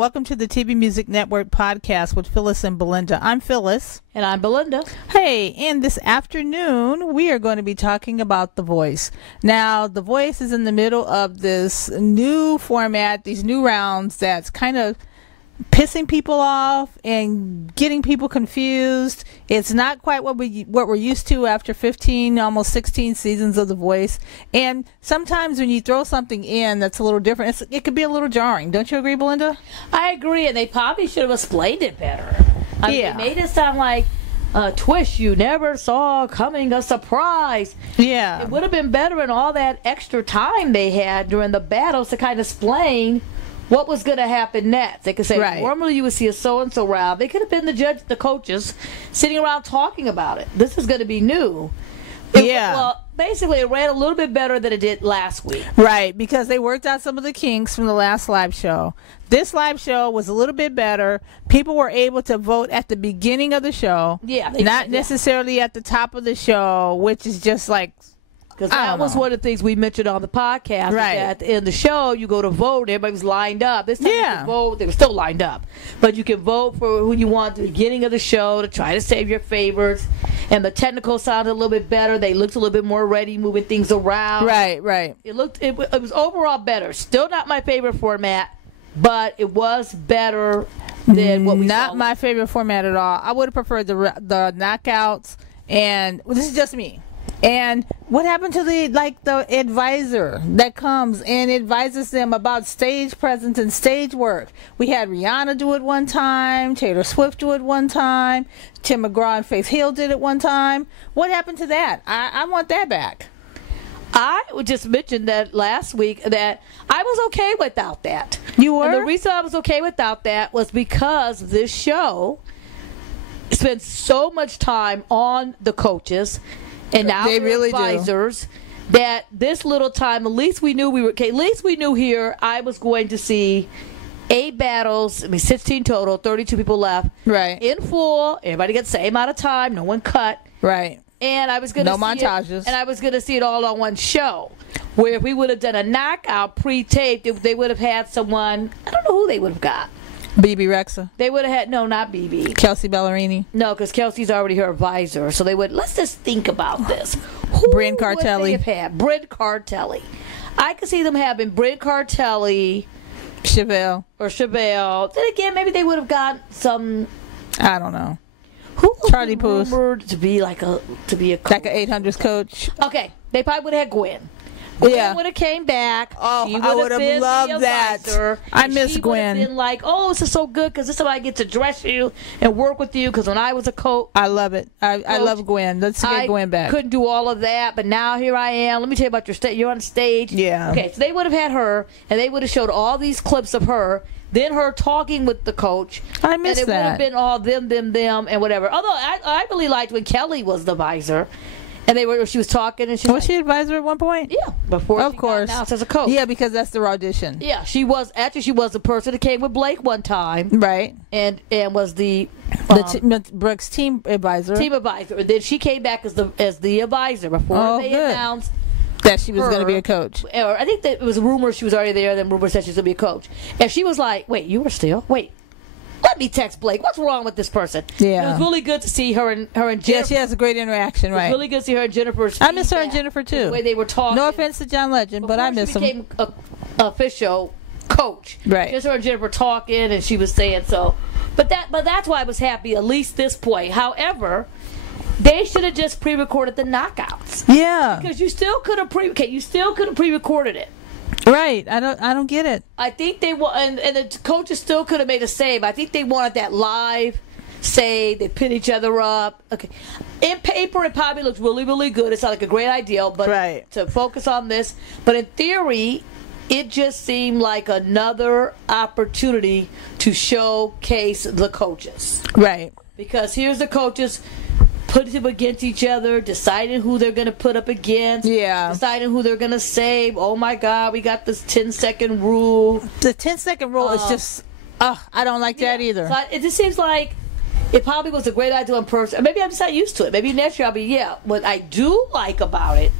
welcome to the TVMusic Network Podcast with Phyllis and Belinda. I'm Phyllis. And I'm Belinda. Hey, and this afternoon we are going to be talking about The Voice. Now, The Voice is in the middle of this new format, these new rounds that's kind of pissing people off and getting people confused. It's not quite what we're used to after 15, almost 16 seasons of The Voice. And sometimes when you throw something in that's a little different, it could be a little jarring. Don't you agree, Belinda? I agree, and they probably should have explained it better. I mean, they made it sound like a twist you never saw coming, a surprise. Yeah. It would have been better in all that extra time they had during the battles to kind of explain what was going to happen next. They could say, normally you would see a so-and-so round. They could have been the coaches sitting around talking about it. This is going to be new. Well, basically, it ran a little bit better than it did last week. Right, because they worked out some of the kinks from the last live show. This live show was a little bit better. People were able to vote at the beginning of the show. Yeah. Not necessarily at the top of the show, which is just like... Because that was one of the things we mentioned on the podcast. Right. At the end of the show, you go to vote, everybody was lined up. This time you could vote, they were still lined up. But you can vote for who you want at the beginning of the show to try to save your favorites. And the technical sounded a little bit better. They looked a little bit more ready, moving things around. Right. It was overall better. Still not my favorite format, but it was better than what we saw. Not my favorite format at all. I would have preferred the knockouts. And this is just me. And what happened to the advisor that comes and advises them about stage presence and stage work? We had Rihanna do it one time, Taylor Swift do it one time, Tim McGraw and Faith Hill did it one time. What happened to that? I want that back. I would just mention that last week that I was okay without that. You were? And the reason I was okay without that was because this show spends so much time on the coaches and now they really advisors that this little time, at least we knew at least we knew here I was going to see 8 battles, 16 total, 32 people left. Right. In full, everybody got the same amount of time, no one cut. Right. And I was going to see montages. And I was going to see it all on one show. Where if we would have done a knockout pre-taped, they would have had someone, I don't know who they would have got. BB Rexa. They would have had, no, not BB. Kelsey Ballerini. No, because Kelsey's already her advisor. So they would, let's just think about this. Bryn Cartelli. Would they have had? Bryn Cartelli. I could see them having Bryn Cartelli. Chevelle. Or Chevelle. Then again, maybe they would have got some. I don't know. Who Charlie Puth. Rumored to be like a coach. Like an 800s coach. Okay, they probably would have had Gwen. Gwen would have came back. Oh, I would have loved that. I miss Gwen. She would have been like, oh, this is so good because this is somebody I get to dress you and work with you because when I was a coach. I love it. I love Gwen. Let's get Gwen back. I couldn't do all of that, but now here I am. Let me tell you about your stage. You're on stage. Yeah. Okay, so they would have had her, and they would have showed all these clips of her, then her talking with the coach. I miss that. And it would have been all them, and whatever. Although I really liked when Kelly was the advisor. And she was talking, and she advisor at one point? Yeah, before she got announced as a coach. Yeah, because that's their audition. Yeah, she was the person that came with Blake one time, right? And was the Brooks team advisor. And then she came back as the advisor before they announced that she was going to be a coach. Or I think that it was a rumor she was already there. Then rumor said she was going to be a coach, and she was like, "Wait, you were still wait." Let me text Blake. What's wrong with this person? Yeah. It was really good to see her and Jennifer. Yeah, she has a great interaction, right? It was really good to see her and Jennifer's I miss her and Jennifer, too. The way they were talking. No offense to John Legend, but I miss him. Before she became an official coach. Right. Just her and Jennifer talking, and she was saying so. But that's why I was happy, at least this point. However, they should have just pre-recorded the knockouts. Yeah. Because you still could have pre-recorded it. Right, I don't get it. I think they want, and the coaches still could have made a save. I think they wanted that live save. They pin each other up. Okay, in paper it probably looks really, really good. It's not like a great idea, but to focus on this. But in theory, it just seemed like another opportunity to showcase the coaches. Right. Because here's the coaches putting them against each other, deciding who they're going to put up against, deciding who they're going to save. Oh, my God, we got this 10-second rule. The 10-second rule is just, I don't like that either. So it just seems like it probably was a great idea in person. Maybe I'm just not used to it. Maybe next year I'll be, What I do like about it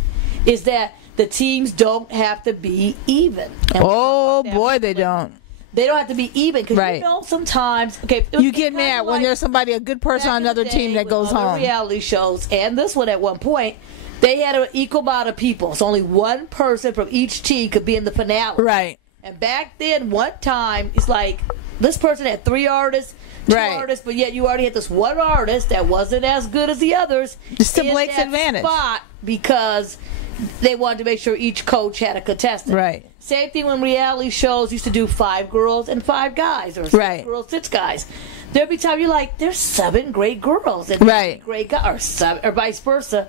is that the teams don't have to be even. Oh, boy, they don't. They don't have to be even because right. you know sometimes you get mad when there's somebody, a good person on another team that goes home. Reality shows and this one at one point they had an equal amount of people, so only one person from each team could be in the finale. Right. And back then, one time it's like this person had 3 artists, 2 artists, but yet you already had this one artist that wasn't as good as the others. Just to Blake's advantage. Spot because they wanted to make sure each coach had a contestant. Right. Same thing when reality shows used to do 5 girls and 5 guys, or 6 girls, 6 guys. There'd be time you're like, there's 7 great girls and 3 great guys, or vice versa.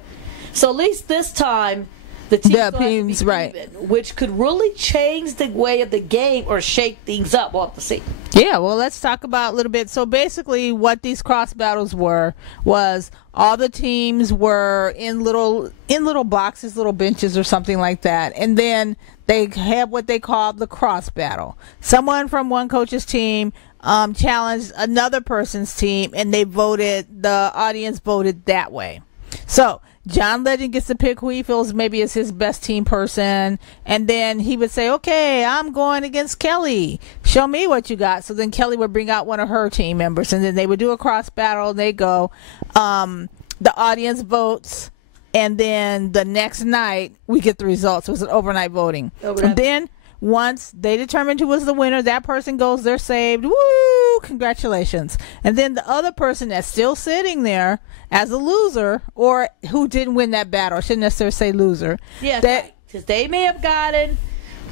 So at least this time, the teams even, which could really change the way of the game or shake things up. We'll have to see. Yeah, well, let's talk about a little bit. So basically what these cross battles was all the teams were in little boxes, little benches or something like that. And then they had what they called the cross battle. Someone from one coach's team challenged another person's team, and the audience voted that way. So John Legend gets to pick who he feels maybe is his best team person, and then he would say, okay, I'm going against Kelly. Show me what you got. So then Kelly would bring out one of her team members, and then they would do a cross battle, and they go, the audience votes, and then the next night we get the results. It was an overnight voting. And then once they determined who was the winner, that person goes, they're saved. Woo! Congratulations. And then the other person that's still sitting there as a loser, or who didn't win that battle, I shouldn't necessarily say loser. Yes, because they may have gotten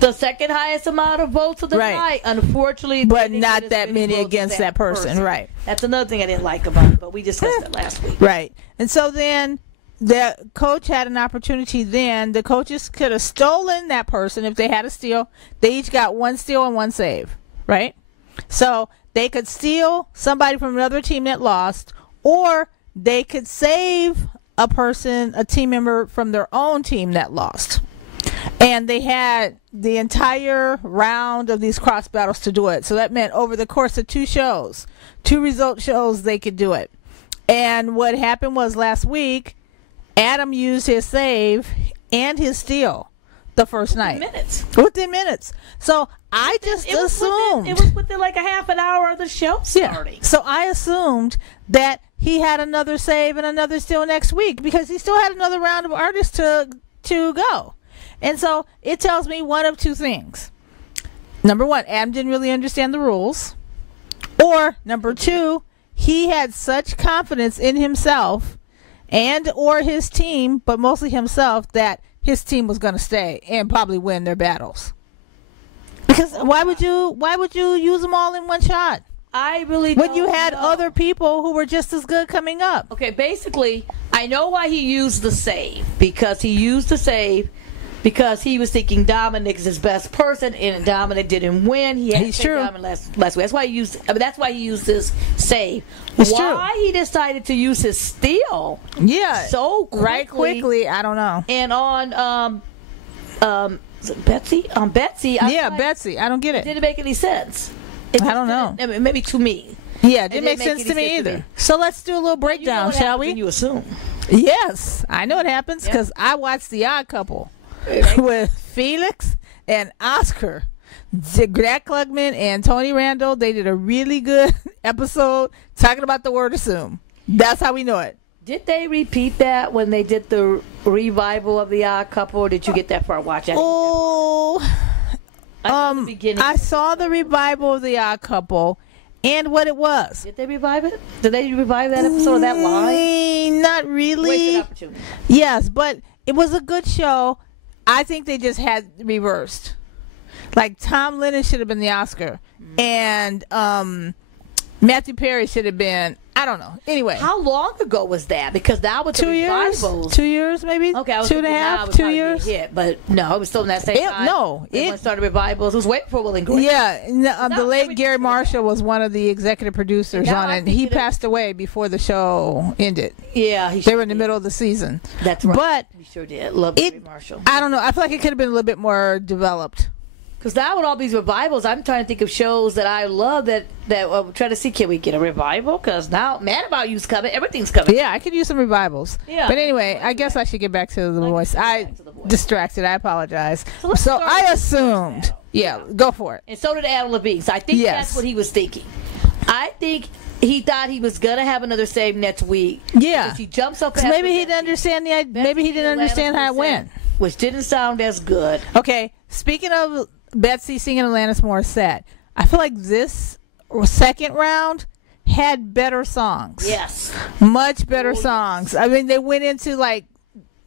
the second highest amount of votes of the night, unfortunately. But not that many against that person. Right. That's another thing I didn't like about it, but we discussed it last week. Right. And so then the coach had an opportunity then. The coaches could have stolen that person if they had a steal. They each got 1 steal and 1 save, right? So they could steal somebody from another team that lost, or they could save a team member from their own team that lost. And they had the entire round of these cross battles to do it. So that meant over the course of 2 result shows, they could do it. And what happened was last week, Adam used his save and his steal the first night. Within minutes. So I just assumed. It was within like a half an hour of the show starting. Yeah. So I assumed that he had another save and another steal next week because he still had another round of artists to go. And so it tells me one of 2 things. Number 1, Adam didn't really understand the rules. Or number 2, he had such confidence in himself and or his team, but mostly himself, that his team was going to stay and probably win their battles. Because why would you use them all in one shot? I really don't when you had other people who were just as good coming up. Okay, basically, I know why he used the save. Because he was thinking Dominic is his best person, and Dominic didn't win. He had to take Dominic last week. That's why he used. That's why he used this save. Why he decided to use his steal? Yeah, so quickly. I don't know. And on is it Betsy? On Betsy. Betsy. I don't get it. It didn't make any sense. I don't know. Maybe to me. Yeah, it didn't make sense to me either. So let's do a little breakdown, shall we? You assume. Yes, I know what happens because I watched The Odd Couple with Felix and Oscar. Greg Klugman and Tony Randall, they did a really good episode talking about the word assume. That's how we know it. Did they repeat that when they did the revival of The Odd Couple, or did you get that far watching? I saw the revival of The Odd Couple and what it was. Did they revive it? Did they revive that episode of that line? Not really. Wasted opportunity. Yes, but it was a good show. I think they just had reversed. Like Tom Lennon should have been the Oscar, and Matthew Perry should have been. I don't know. Anyway, how long ago was that? Because that was 2 years. 2 years, maybe. Okay, I was 2.5, 2 years. But no, it was still in that same time. No, it started revivals. It was waiting for Will and Grace. Yeah, the late Gary Marshall was one of the executive producers on it. He passed away before the show ended. Yeah, they were in the middle of the season. That's right. But he sure did. Love Gary Marshall. I don't know. I feel like it could have been a little bit more developed. Because now with all these revivals, I'm trying to think of shows that I love that I'm trying to see, can we get a revival? Because now Mad About You's coming. Everything's coming. Yeah, I could use some revivals. Yeah. But anyway, I guess I should get back to the voice. Distracted. I apologize. So I assumed. Yeah, go for it. And so did Adam Levine. So I think that's what he was thinking. I think he thought he was gonna have another save next week. Yeah. Because he jumped so fast. Maybe he didn't understand maybe he didn't understand how it went, which didn't sound as good. Okay. Speaking of Betsy singing Alanis Morissette, I feel like this second round had better songs. Yes. Much better songs. Yes. I mean, they went into like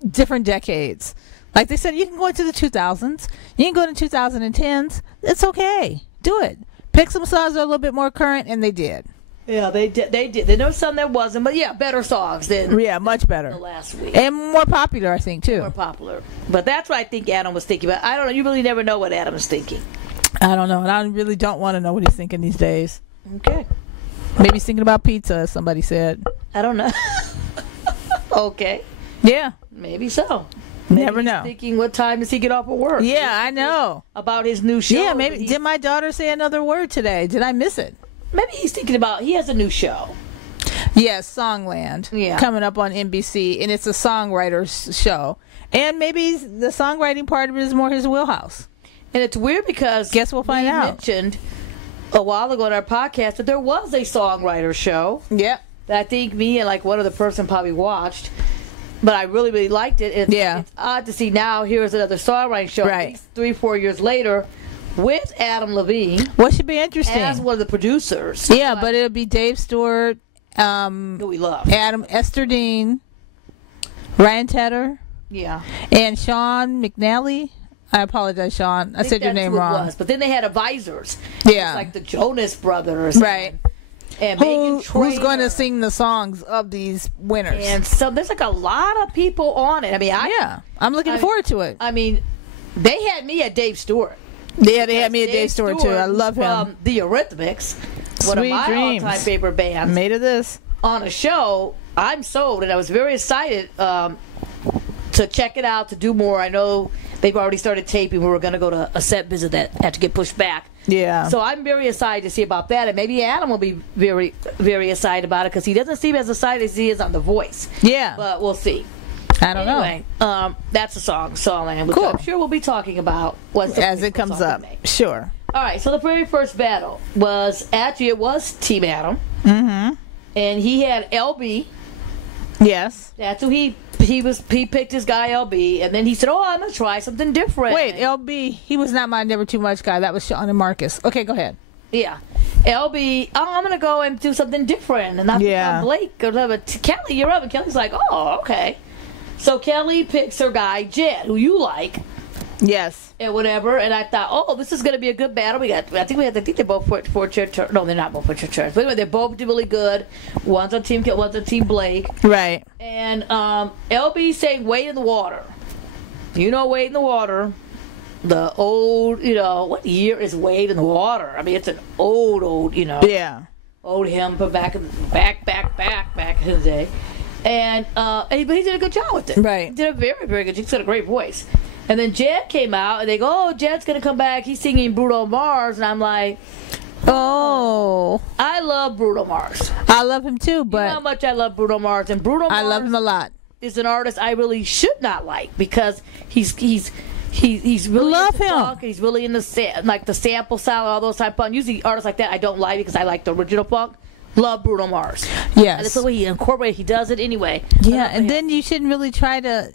different decades. Like they said, you can go into the 2000s. You can go into 2010s. It's okay. Do it. Pick some songs that are a little bit more current, and they did. Yeah, they did. There was some that wasn't, but yeah, better songs than much better the last week, and more popular, I think, too. More popular, but that's what I think Adam was thinking about. I don't know. You really never know what Adam is thinking. I don't know, and I really don't want to know what he's thinking these days. Okay, maybe he's thinking about pizza, as somebody said. I don't know. Okay. Yeah, maybe so. Never know. Thinking, what time does he get off of work? Yeah, I know. About his new show. Yeah, maybe. Did my daughter say another word today? Did I miss it? Maybe he's thinking about, he has a new show. Yes, Songland. Yeah. Coming up on NBC, and it's a songwriter's show. And maybe the songwriting part of it is more his wheelhouse. And it's weird because guess we'll find out. Mentioned a while ago in our podcast that there was a songwriter show. Yep. That I think me and like one other person probably watched. But I really, really liked it. It's odd to see now here's another songwriting show. Right. 3-4 years later with Adam Levine. What should be interesting? As one of the producers. Yeah, but it'll be Dave Stewart, who we love. Esther Dean, Ryan Tedder. Yeah. And Sean McNally. I apologize, Sean. I said your name wrong. But then they had advisors. Yeah. It's like the Jonas Brothers. Right. And Megan Trainor. Who's going to sing the songs of these winners? And so there's like a lot of people on it. I mean, I'm looking forward to it. I mean, they had me at Dave Stewart. Yeah, they had me at Dave Stewart too. I love him. The Eurythmics, one of my all-time favorite bands. Made of this on a show. I'm sold, and I was very excited to check it out, to do more. I know they've already started taping. We were going to go to a set visit that had to get pushed back. Yeah. So I'm very excited to see about that, and maybe Adam will be very, very excited about it because he doesn't seem as excited as he is on The Voice. Yeah. But we'll see. I don't know. That's a song, Songland, which I'm sure we'll be talking about as it comes up. Sure. All right. So the very first battle was Team Adam. Mm-hmm. And he had LB. Yes. That's who he picked his guy LB, and then he said, "Oh, I'm gonna try something different." Wait, LB, he was not my Never Too Much guy. That was Sean and Marcus. Okay, go ahead. Yeah, LB. Oh, I'm gonna go and do something different, and not Blake or whatever. Kelly, you're up, and Kelly's like, "Oh, okay." So Kelly picks her guy Jed, who you like. Yes. And whatever, and I thought, oh, this is going to be a good battle. I think they're both for your turn. No, they're not both for your turns. But anyway, they're both really good. One's on Team Blake. Right. And LB saying Wade in the Water. You know Wade in the Water. The old, what year is Wade in the Water? I mean, it's an old, Yeah. Old hymn from back in the day. And but he did a good job with it. Right. He did a very, very good job. He's got a great voice. And then Jed came out, and they go, "Oh, Jed's going to come back. He's singing Bruno Mars." And I'm like, oh. I love Bruno Mars. I love him too, but... You know how much I love Bruno Mars. And Bruno Mars... I love him a lot. ...is an artist I really should not like, because he's really love into him. funk, he's really into the sample style, all those type of funk. Usually artists like that I don't like because I like the original funk. Love Bruno Mars. Yes. And it's the way he incorporates, he does it anyway. Yeah, and then you shouldn't really try to...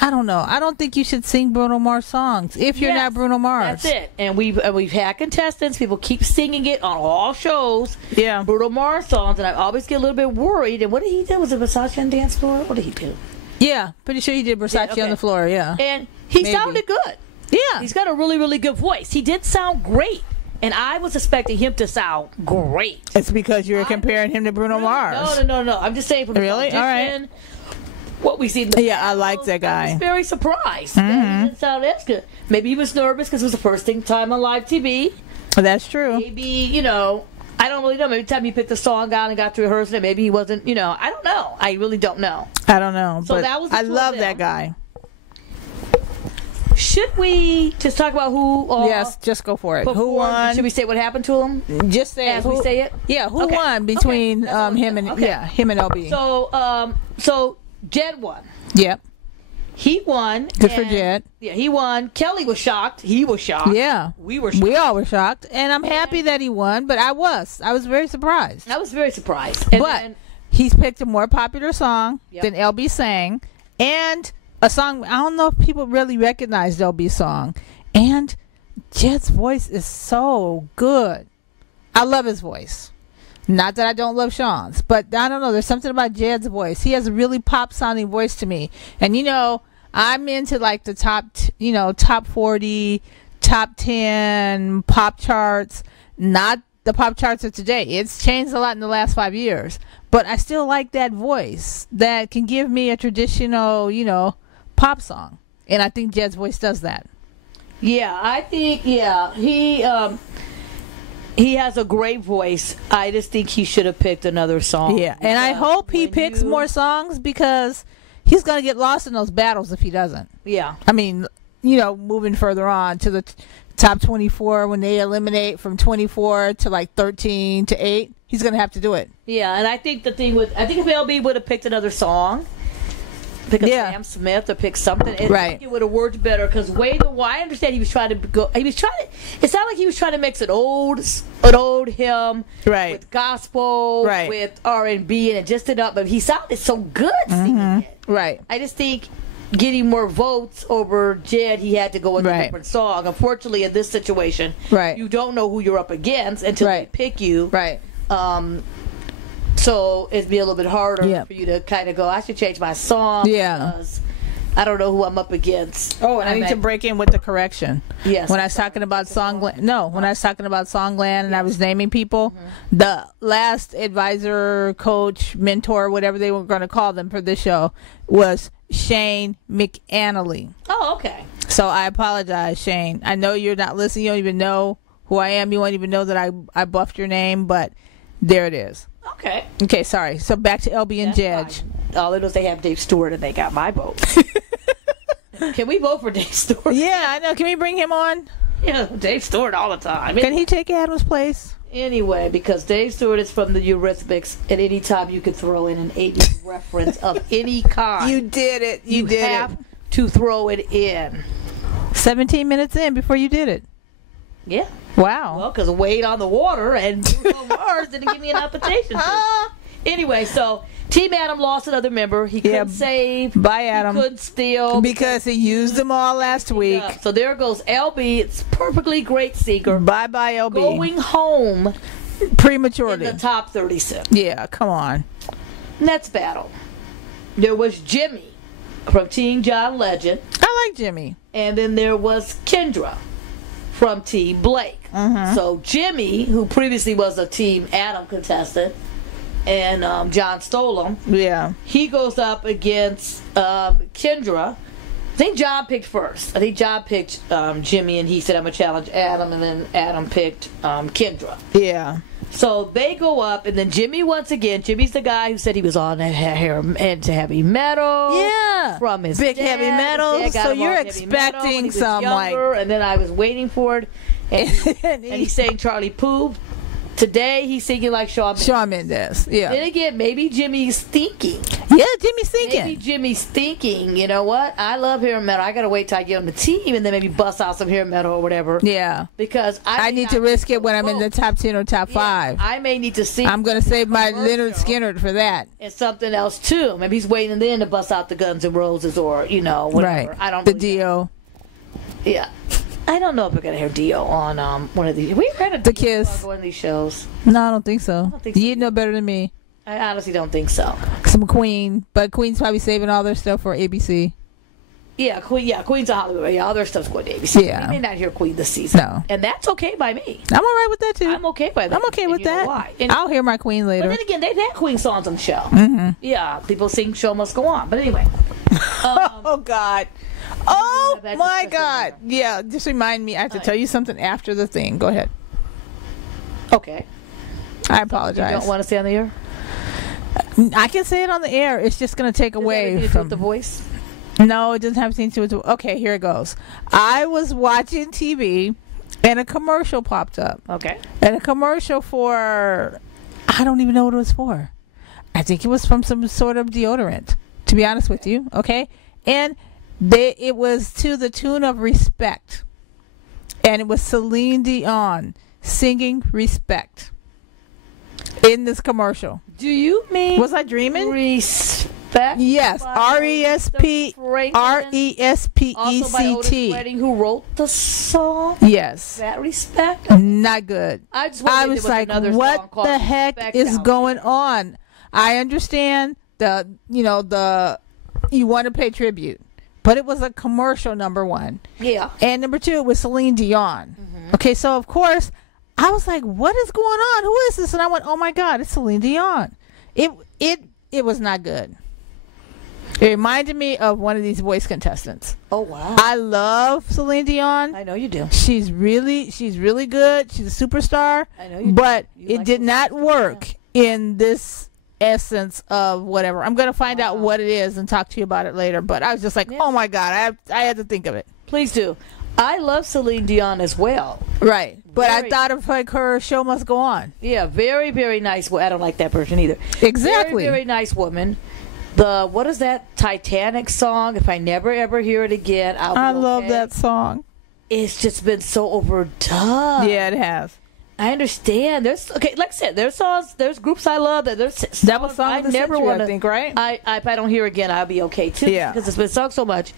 I don't know. I don't think you should sing Bruno Mars songs if you're not Bruno Mars. That's it. And we've had contestants. People keep singing it on all shows. Yeah. Bruno Mars songs, and I always get a little bit worried. And what did he do? Was it Versace on dance floor? What did he do? Yeah, pretty sure he did Versace on the floor. Yeah. And he sounded good. Yeah. He's got a really, really good voice. He did sound great. And I was expecting him to sound great. It's because you're comparing him to Bruno Mars. No. I'm just saying from the audition. All right. What we see. I like that guy. I was very surprised. That he didn't sound as good. Maybe he was nervous because it was the first time on live TV. That's true. Maybe, I don't really know. Maybe the time he picked the song out and got to rehearse it, maybe he wasn't, I don't know. I really don't know. I don't know. So but that was I love that guy. should we just talk about who? Yes, just go for it. Who won? Should we say what happened to him? Just say as we say it. Yeah, who won between him and him and LB? So Jed won. Yep. He won. Good for Jed. Yeah, he won. Kelly was shocked. He was shocked. Yeah. We were shocked. We all were shocked. And I'm happy that he won, but I was very surprised. I was very surprised. But he's picked a more popular song than LB sang. And a song, I don't know if people really recognized LB's song. And Jed's voice is so good. I love his voice. Not that I don't love Sean's, but I don't know. There's something about Jed's voice. He has a really pop-sounding voice to me. And, I'm into, like, the top 40, top 10 pop charts. Not the pop charts of today. It's changed a lot in the last 5 years. But I still like that voice that can give me a traditional, pop song. And I think Jed's voice does that. Yeah, I think, he has a great voice. I just think he should have picked another song. Yeah, and I hope he picks more songs because he's going to get lost in those battles if he doesn't. Yeah. I mean, moving further on to the top 24 when they eliminate from 24 to like 13 to 8, he's going to have to do it. Yeah, and I think if LB would have picked another song, pick a Sam Smith or pick something, I think it would have worked better because I understand he was trying to go. It sounded like he was trying to mix an old hymn with gospel, with R&B, and it just did up. But he sounded so good singing it. Right. I just think getting more votes over Jed, he had to go with a different song. Unfortunately, in this situation, you don't know who you're up against until they pick you. Right. So it'd be a little bit harder for you to kind of go, I should change my song because I don't know who I'm up against. Oh, and I need to break in with the correction. Yes. When I was talking about Songland, when I was talking about Songland and I was naming people, the last advisor, coach, mentor, whatever they were going to call them for this show was Shane McAnally. Oh, okay. So I apologize, Shane. I know you're not listening. You don't even know who I am. You won't even know that I buffed your name, but there it is. Okay, sorry. So back to LB and Jed. All they know is they have Dave Stewart and they got my vote. Can we vote for Dave Stewart? Yeah, I know. Can we bring him on? Yeah, Dave Stewart all the time. Can he take Adam's place? Anyway, because Dave Stewart is from the Eurythmics, and any time you could throw in an 80s reference of any kind. You did it. You have to throw it in. 17 minutes in before you did it. Yeah. Wow. Well, because Wade on the Water and Mars didn't give me an invitation. Anyway, so Team Adam lost another member. He couldn't save. Bye, Adam. He couldn't steal. Because he used them all last week. Yeah. So there goes LB. It's perfectly great seeker. Bye-bye, LB. Going home prematurely. In the top 36. Yeah, come on. Next battle. There was Jimmy from Team John Legend. I like Jimmy. And then there was Kendra from Team Blake. So Jimmy, who previously was a Team Adam contestant, and John stole him. Yeah. He goes up against Kendra. I think John picked first. I think John picked Jimmy, and he said, I'm going to challenge Adam, and then Adam picked Kendra. Yeah. So they go up, and then Jimmy once again. Jimmy's the guy who said he was on into heavy metal. Yeah, from his big dad. heavy metal. So you're expecting some younger, and then I was waiting for it, and he's saying Charlie Puth. Today he's singing like Shawn Mendes. Yeah. Then again, maybe Jimmy's thinking. Yeah, Jimmy's thinking. Maybe Jimmy's thinking. You know what? I love hair metal. I gotta wait till I get on the team and then maybe bust out some hair metal or whatever. Yeah. Because I need to risk it when I'm in the top 10 or top 5. I may need to see. I'm gonna save my Leonard Skinner for that. And something else too. Maybe he's waiting then to bust out the Guns N' Roses or whatever. Right. I don't. The Dio. Yeah. I don't know if we're gonna hear Dio on one of these. We heard the Kiss on one of these shows. No, I don't think so. You know better than me. I honestly don't think so. Some Queen, but Queen's probably saving all their stuff for ABC. Yeah, Queen's a Hollywood. Yeah, all their stuff's going to ABC. Yeah, we may not hear Queen this season. No, and that's okay by me. I'm all right with that too. I'm okay by that. I'm okay with that. Why? I'll hear my Queen later. But then again, they've had Queen songs on the show. Yeah, people sing "Show Must Go On." But anyway. Oh God. Oh my God. Yeah, just remind me. I have to tell you something after the thing. Go ahead. Okay. I apologize. You don't want to say on the air? I can say it on the air. It's just going to take away from the voice. No, it doesn't have anything to do with. Okay, here it goes. I was watching TV, and a commercial popped up. Okay. And a commercial for, I don't even know what it was for. I think it was from some sort of deodorant, to be honest with you. Okay. And it was to the tune of Respect. And it was Celine Dion singing Respect in this commercial. Do you mean? Was I dreaming? Respect. Yes, R-E-S-P-E-C-T. Also by Otis Redding, who wrote the song. Yes. That Respect. Not good. I was like, what the heck is going on? I understand you want to pay tribute, but it was a commercial, number one. Yeah. And number two, it was Celine Dion. Mm-hmm. Okay, so of course I was like, what is going on? Who is this? And I went, oh my God, it's Celine Dion. It was not good. It reminded me of one of these voice contestants. Oh wow! I love Celine Dion. I know you do. She's really good. She's a superstar. I know you do. But it did not work in this essence of whatever. I'm going to find out what it is and talk to you about it later. But I was just like, oh my God, I had to think of it. Please do. I love Celine Dion as well. Right. But I thought of like her Show Must Go On. Yeah, very, very nice. Well, I don't like that version either. Exactly. Very, very nice woman. What is that Titanic song? If I never ever hear it again, I love that song. It's just been so overdone. Yeah, it has. I understand. Like I said, there's songs, there's groups I love that that was song of the century, I think, right? If I don't hear it again, I'll be okay too. Yeah, because it's been sung so much.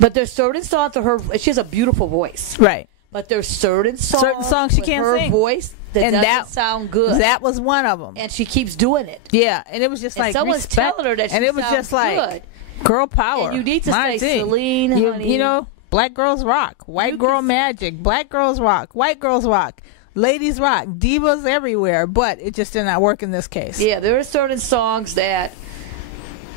But there's certain songs of her. She has a beautiful voice, right? But there's certain songs she can't her sing. Voice that doesn't sound good. That was one of them, and she keeps doing it. Yeah, and it was just like someone's telling her that she and it was sounds just like good. Girl power. And you need to say, Celine, honey. You know, black girls rock, white girl magic, black girls rock, white girls rock, ladies rock, divas everywhere. But it just did not work in this case. Yeah, there are certain songs that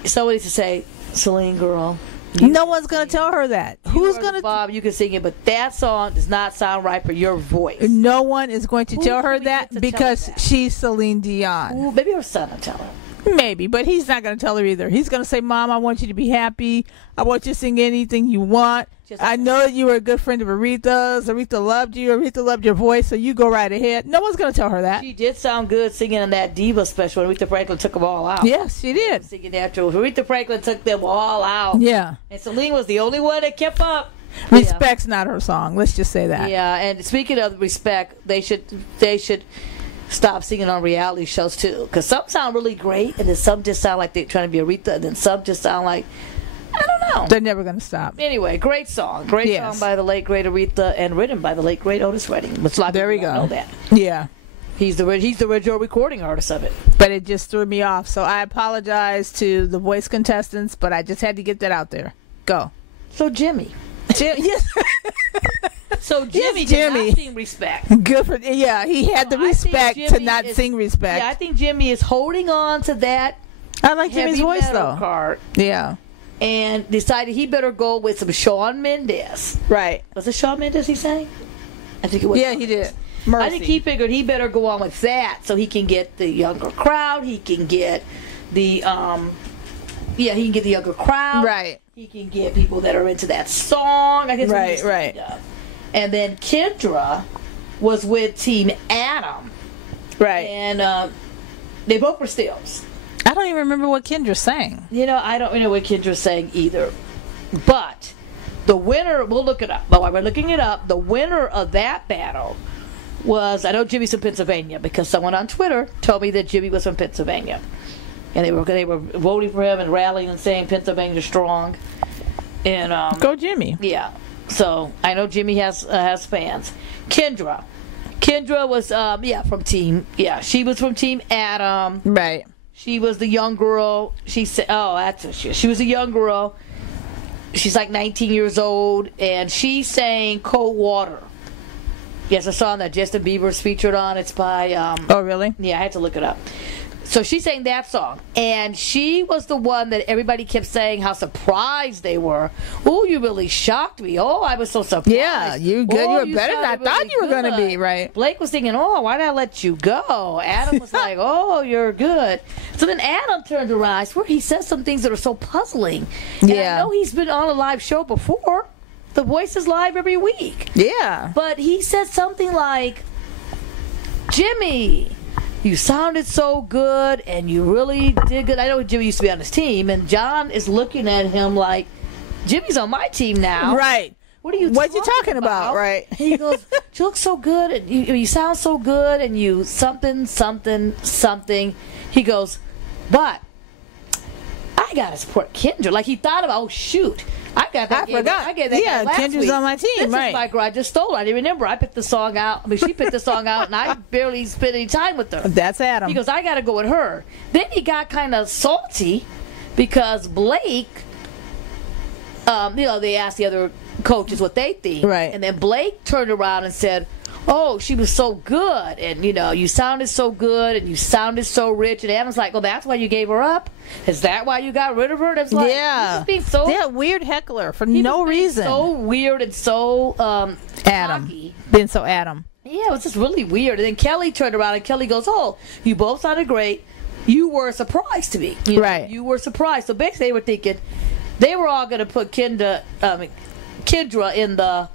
somebody to say, Celine, girl. No one's going to tell her that. Who's going to? Bob, you can sing it, but that song does not sound right for your voice. No one is going to tell her that because she's Celine Dion. Ooh, maybe her son will tell her. Maybe, but he's not going to tell her either. He's going to say, Mom, I want you to be happy. I want you to sing anything you want. I know that you were a good friend of Aretha's. Aretha loved you. Aretha loved your voice, so you go right ahead. No one's going to tell her that. She did sound good singing in that Diva special. Aretha Franklin took them all out. Yes, she did. Singing that too. Aretha Franklin took them all out. Yeah. And Celine was the only one that kept up. Respect's not her song. Let's just say that. Yeah, and speaking of Respect, they should stop singing on reality shows too, because some sound really great, and then some just sound like they're trying to be Aretha, and then some just sound like, I don't know. They're never going to stop. Anyway, great song. Great song by the late, great Aretha, and written by the late, great Otis Redding. There we go. Know that. Yeah. He's the original recording artist of it. But it just threw me off, so I apologize to the voice contestants, but I just had to get that out there. Go. So Jimmy. Yes. So Jimmy did not sing Respect. Good for he had the respect to not sing Respect. Yeah, I think Jimmy is holding on to that. I like Jimmy's voice though. Card. Yeah. And decided he better go with some Shawn Mendes. Right. Was it Shawn Mendes he sang? I think it was. Yeah, he did. Mercy. I think he figured he better go on with that so he can get the younger crowd. He can get the he can get the younger crowd. Right. He can get people that are into that song. I guess right. And then Kendra was with Team Adam. Right. And they both were stills. I don't even remember what Kendra sang. I don't know what Kendra sang either. But the winner, we'll look it up. But while we're looking it up, the winner of that battle was, I know Jimmy's from Pennsylvania because someone on Twitter told me that Jimmy was from Pennsylvania. And they were voting for him and rallying and saying Pennsylvania strong. And go Jimmy. Yeah. So I know Jimmy has fans. Kendra was from Team. Yeah, she was from Team Adam. Right. She was the young girl. She said, she was a young girl. She's like 19 years old, and she sang Cold Water. Yes, a song that Justin Bieber's featured on. It's by oh really? Yeah, I had to look it up. So she sang that song, and she was the one that everybody kept saying how surprised they were. Oh, you really shocked me. Oh, I was so surprised. Yeah, you good. You were better than I thought you were going to be, right? Blake was thinking, oh, why did I let you go? Adam was like, oh, you're good. So then Adam turned around. I swear he says some things that are so puzzling. And I know he's been on a live show before. The Voice is live every week. Yeah. But he said something like, Jimmy, you sounded so good and you really did good. I know Jimmy used to be on his team, and John is looking at him like, Jimmy's on my team now. Right. What are you talking about? Right. He goes, you look so good, and you sound so good, and you something. He goes, but I got to support Kendra. Like he thought about, oh, shoot. I forgot. I gave that guy last Kendra's week. on my team, this right. is my girl. I just stole her. I didn't remember. I picked the song out. I mean, she picked the song out, and I barely spent any time with her. That's Adam. He goes, I got to go with her. Then he got kind of salty because Blake, they asked the other coaches what they think. Right. And then Blake turned around and said, oh, she was so good, and you sounded so good, and you sounded so rich. And Adam's like, well, that's why you gave her up? Is that why you got rid of her? That's like, yeah. Being so, that weird heckler for no reason. So weird and so Adam. cocky. Been so Adam. Yeah, it was just really weird. And then Kelly turned around and Kelly goes, oh, you both sounded great. You were a surprise to me. Right. You were surprised. So basically they were thinking they were all going to put Kendra in the...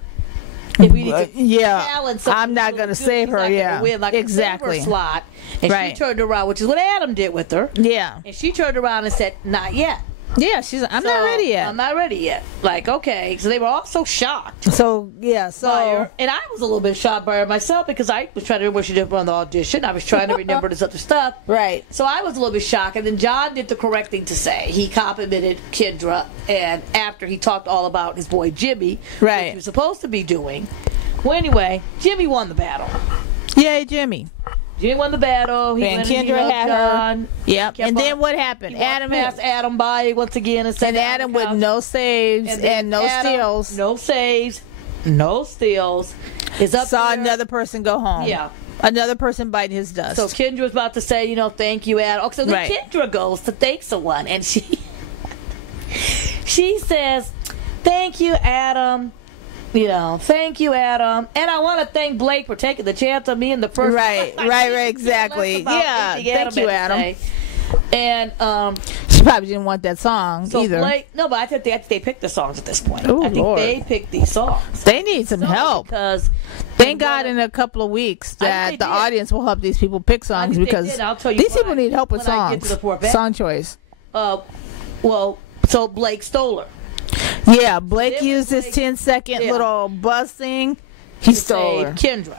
If we need to I'm not going to save her. Yeah, win, like exactly. A slot, and right. she turned around, which is what Adam did with her. Yeah, and she turned around and said, "Not yet." Yeah, she's. I'm not ready yet. I'm not ready yet. Like, okay, so they were all so shocked. So and I was a little bit shocked by her myself because I was trying to remember what she did on the audition. I was trying to remember this other stuff. Right. So I was a little bit shocked, and then John did the correct thing to say. He complimented Kendra, and after he talked all about his boy Jimmy, right, which he was supposed to be doing. Well, anyway, Jimmy won the battle. Yay, Jimmy. Jimmy won the battle. He and Kendra had John. her. Yep. And then what happened? Adam passed Adam by once again and said, and Adam with no saves and no steals. No saves, no steals. Saw another person go home. Yeah. Another person bite his dust. So Kendra was about to say, thank you, Adam. Okay, so then Kendra goes to thank someone, and she says, thank you, Adam. Thank you, Adam. And I want to thank Blake for taking the chance on me in the first Right, exactly. Yeah, thank you, Adam. And she probably didn't want that song either. But I think they picked the songs at this point. Ooh, I think Lord. they picked these songs. They need some help because thank God in a couple of weeks that the audience will help these people pick songs because these people need help with songs. Song choice. So Blake stole her. Yeah, Blake used his 10-second little buzz thing. He stole her. Kendra.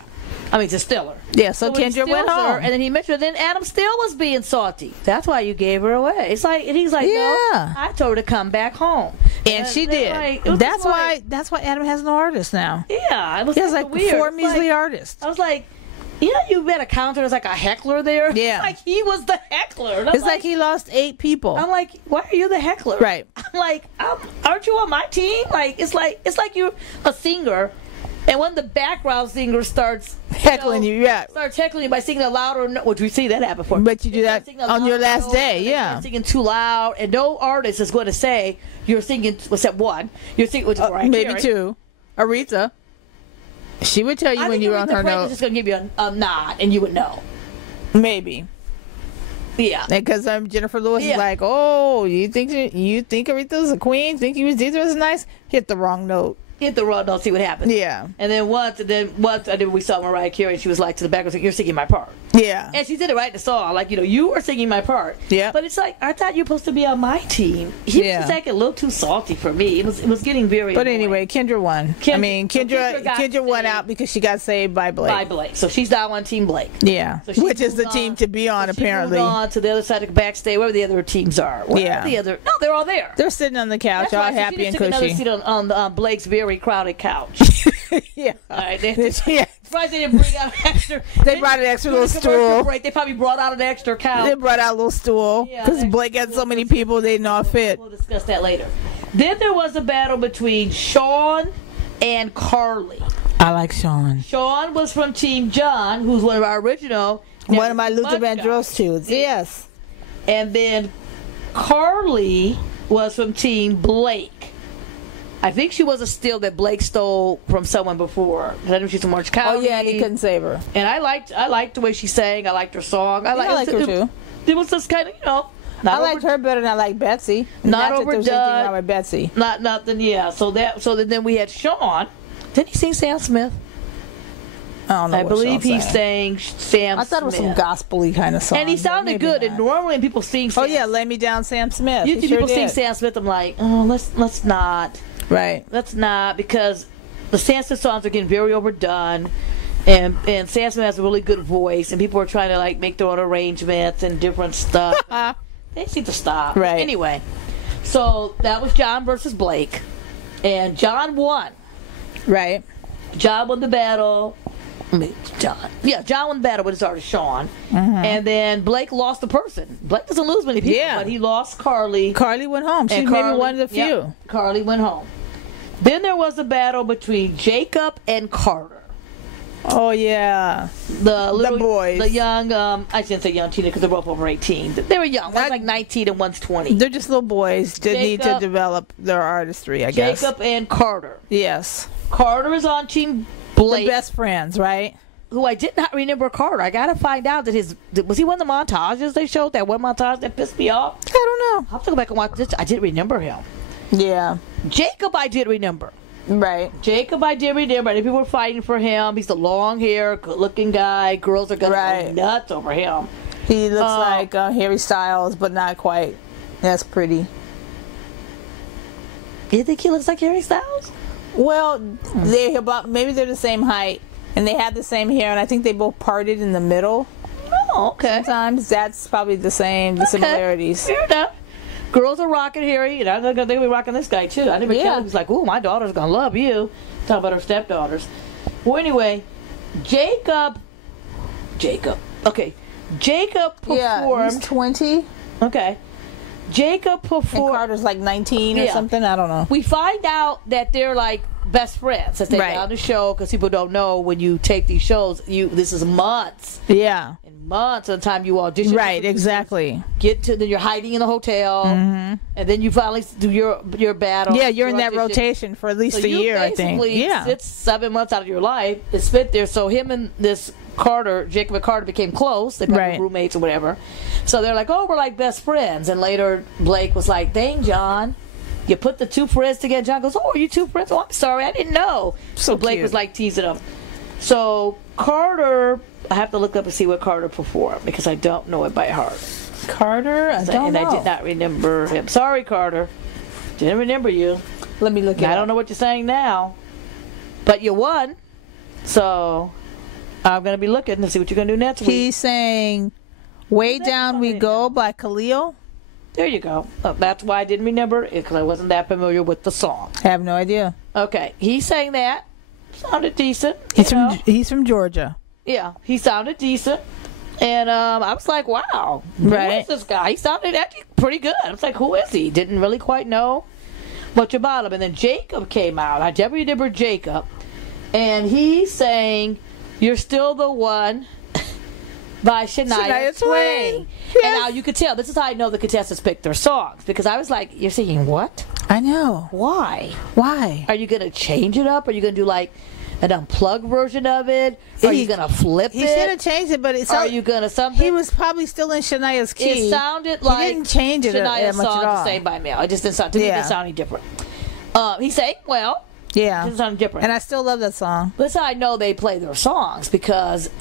I mean, to steal her. Yeah, so Kendra went home. And then he mentioned then Adam still was being salty. That's why you gave her away. It's like, and he's like, no, I told her to come back home. And she did. That's why Adam has no artist now. Yeah, it was like weird. 4 measly artists. I was like, you better count her as like a heckler there. Yeah. It's like he was the heckler. It's like he lost 8 people. I'm like, why are you the heckler? Right. I'm like, aren't you on my team? Like, it's like you're a singer, and when the background singer starts heckling starts heckling you by singing a louder note, which we see that happen before. But you do that on your last day, You're singing too loud, and no artist is going to say you're singing. Except one, you're singing with maybe 2. Aretha. She would tell you when you were on her note. Just going to give you a nod, and you would know. Maybe. Yeah. Because Jennifer Lewis is like, oh, you think Aretha's a queen? Think Aretha was nice? Hit the wrong note. Hit the wrong note, see what happens. Yeah. And then once we saw Mariah Carey, and she was like to the back, you're singing my part. Yeah. And she did it right in the song. Like, you were singing my part. Yeah. But it's like, I thought you were supposed to be on my team. He was just acting a little too salty for me. It was getting very annoying. Anyway, Kendra won. Kendra won out because she got saved by Blake. So she's now on Team Blake. Yeah. So which is the team to be on, apparently. She moved on to the other side of the backstage, wherever the other teams are. No, they're all there. They're sitting on the couch, all happy and cushy. She took another seat on Blake's very crowded couch. Yeah. All right. Surprised they didn't bring out an extra. They brought an extra little stool. Break, they probably brought out an extra couch. They brought out a little stool because Blake had so many people they didn't all fit. We'll discuss that later. Then there was a battle between Sean and Carly. I like Sean. Sean was from Team John, who's one of our original. One of my Luther Vandross tunes. Yes. And then Carly was from Team Blake. I think she was a steal that Blake stole from someone before. I know she's from Orange County. Oh yeah, and he couldn't save her. And I liked the way she sang. I liked her song. I liked her too. It was just kind of, I liked her better than I like Betsy. Not that there's anything overdone. wrong with Betsy. Not nothing, yeah. So then we had Sean. Didn't he sing Sam Smith? I don't know. I believe he sang Sam Smith. I thought it was some gospel-y kind of song. And he sounded good. And normally when people sing Sam Oh, yeah, Lay Me Down, Sam Smith. You see people sing Sam Smith, I'm like, oh, let's not. Right. Let's not, because the Sam Smith songs are getting very overdone. And Sam Smith has a really good voice. And people are trying to, like, make their own arrangements and different stuff. They need to stop. Right. Anyway, so that was John versus Blake. And John won. Right. John won the battle. John won the battle with his artist Sean. And then Blake lost the person. Blake doesn't lose many people, but he lost Carly. Carly went home. She maybe one of the few. Yep, Carly went home. Then there was a battle between Jacob and Carter. Oh, yeah. The boys. The young, I shouldn't say young teenagers because they're both over 18. They were young. One's like 19 and one's 20. They're just little boys that need to develop their artistry, I guess. Jacob and Carter. Yes. Carter is on Team Blake. The best friends, right? Who I did not remember Carter. I got to find out that was he one of the montages they showed? That one montage that pissed me off? I don't know. I'll have to go back and watch this. I didn't remember him. Yeah. Jacob I did remember. Right. Jacob I did remember. People were fighting for him. He's the long hair, good looking guy. Girls are going to go nuts over him. He looks like Harry Styles, but not quite. That's pretty. You think he looks like Harry Styles? Well, maybe they're the same height, and they have the same hair, and I think they both parted in the middle. Oh, okay. Sometimes that's probably the similarities. Fair enough. Girls are rocking Harry, and I think they'll be rocking this guy too. I never Kelly was like, "Ooh, my daughter's gonna love you." Talk about her stepdaughters. Well, anyway, Jacob. Okay, Jacob performed. Yeah, he's 20. Okay, Jacob performed. And Carter's like 19 or something. I don't know. We find out that they're like best friends as they get on the show, because people don't know when you tape these shows. This is months. Yeah. Months of the time you audition. Right, exactly. Then you're hiding in the hotel, and then you finally do your battle. Yeah, you're in that rotation for at least a year, I think. Yeah, it's 7 months out of your life is spent there. So him and this Carter, Jacob and Carter, became close. They became roommates or whatever. So they're like, oh, we're like best friends. And later Blake was like, dang, John, you put the two friends together. John goes, oh, are you two friends? Oh, I'm sorry, I didn't know. So Blake was like teasing him. So Carter, I have to look up and see what Carter performed because I don't know it by heart. Carter? I don't know. I did not remember him. Sorry, Carter. Didn't remember you. Let me look it up. I don't know what you're saying now. But you won. So I'm going to be looking to see what you're going to do next week. He's saying Way Down We Go by Khalil. There you go. That's why I didn't remember it, because I wasn't that familiar with the song. I have no idea. Okay. He sang that. Sounded decent. He's from Georgia. Yeah, he sounded decent. And I was like, wow. Who is this guy? He sounded actually pretty good. I was like, who is he? Didn't really quite know much about him. And then Jacob came out. I definitely remember Jacob. And he sang You're Still the One by Shania Twain. Yes. And now you could tell. This is how I know the contestants picked their songs. Because I was like, you're singing what? I know. Why? Why? Are you going to change it up? Are you going to do like an unplugged version of it? Are you going to flip it? He should have changed it, but are you going to something? He was probably still in Shania's key. It sounded like he didn't change it Shania's much song at all. Saved by Mail. It just didn't sound, any different. He sang well. Yeah. It didn't sound different. And I still love that song. That's how I know they play their songs, because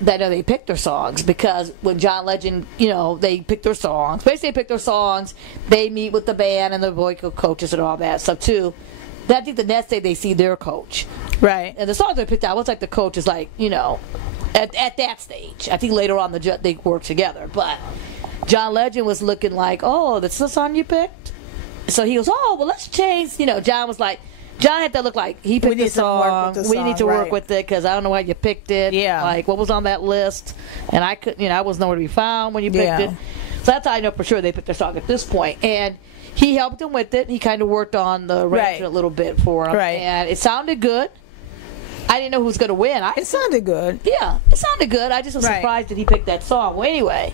they pick their songs, because when John Legend, they pick their songs. Basically, they pick their songs. They meet with the band and the vocal coaches and all that stuff, too. Then I think the next day they see their coach. Right. And the songs they picked out, was like the coach is like, at that stage. I think later on they work together. But John Legend was looking like, oh, that's the song you picked? So he goes, oh, well, let's change. John was like, John had to look like he picked the song. We need to work with it, because I don't know why you picked it. Yeah. Like, what was on that list? And I couldn't, I was nowhere to be found when you picked it. So that's how I know for sure they picked their song at this point. And he helped them with it. He kind of worked on the arrangement a little bit for them. Right. And it sounded good. I didn't know who was going to win. It sounded good. Yeah, it sounded good. I just was surprised that he picked that song. Well, anyway,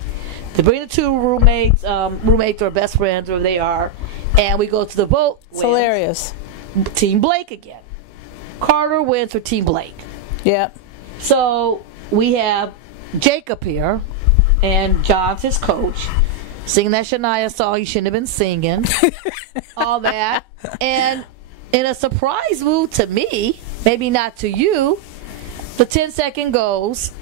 they bring the two roommates or best friends, wherever they are, and we go to the vote. It's hilarious. Team Blake again. Carter wins for Team Blake. Yep. So we have Jacob here, and John's his coach, singing that Shania song he shouldn't have been singing, all that. And in a surprise move to me, maybe not to you, the 10-second goes.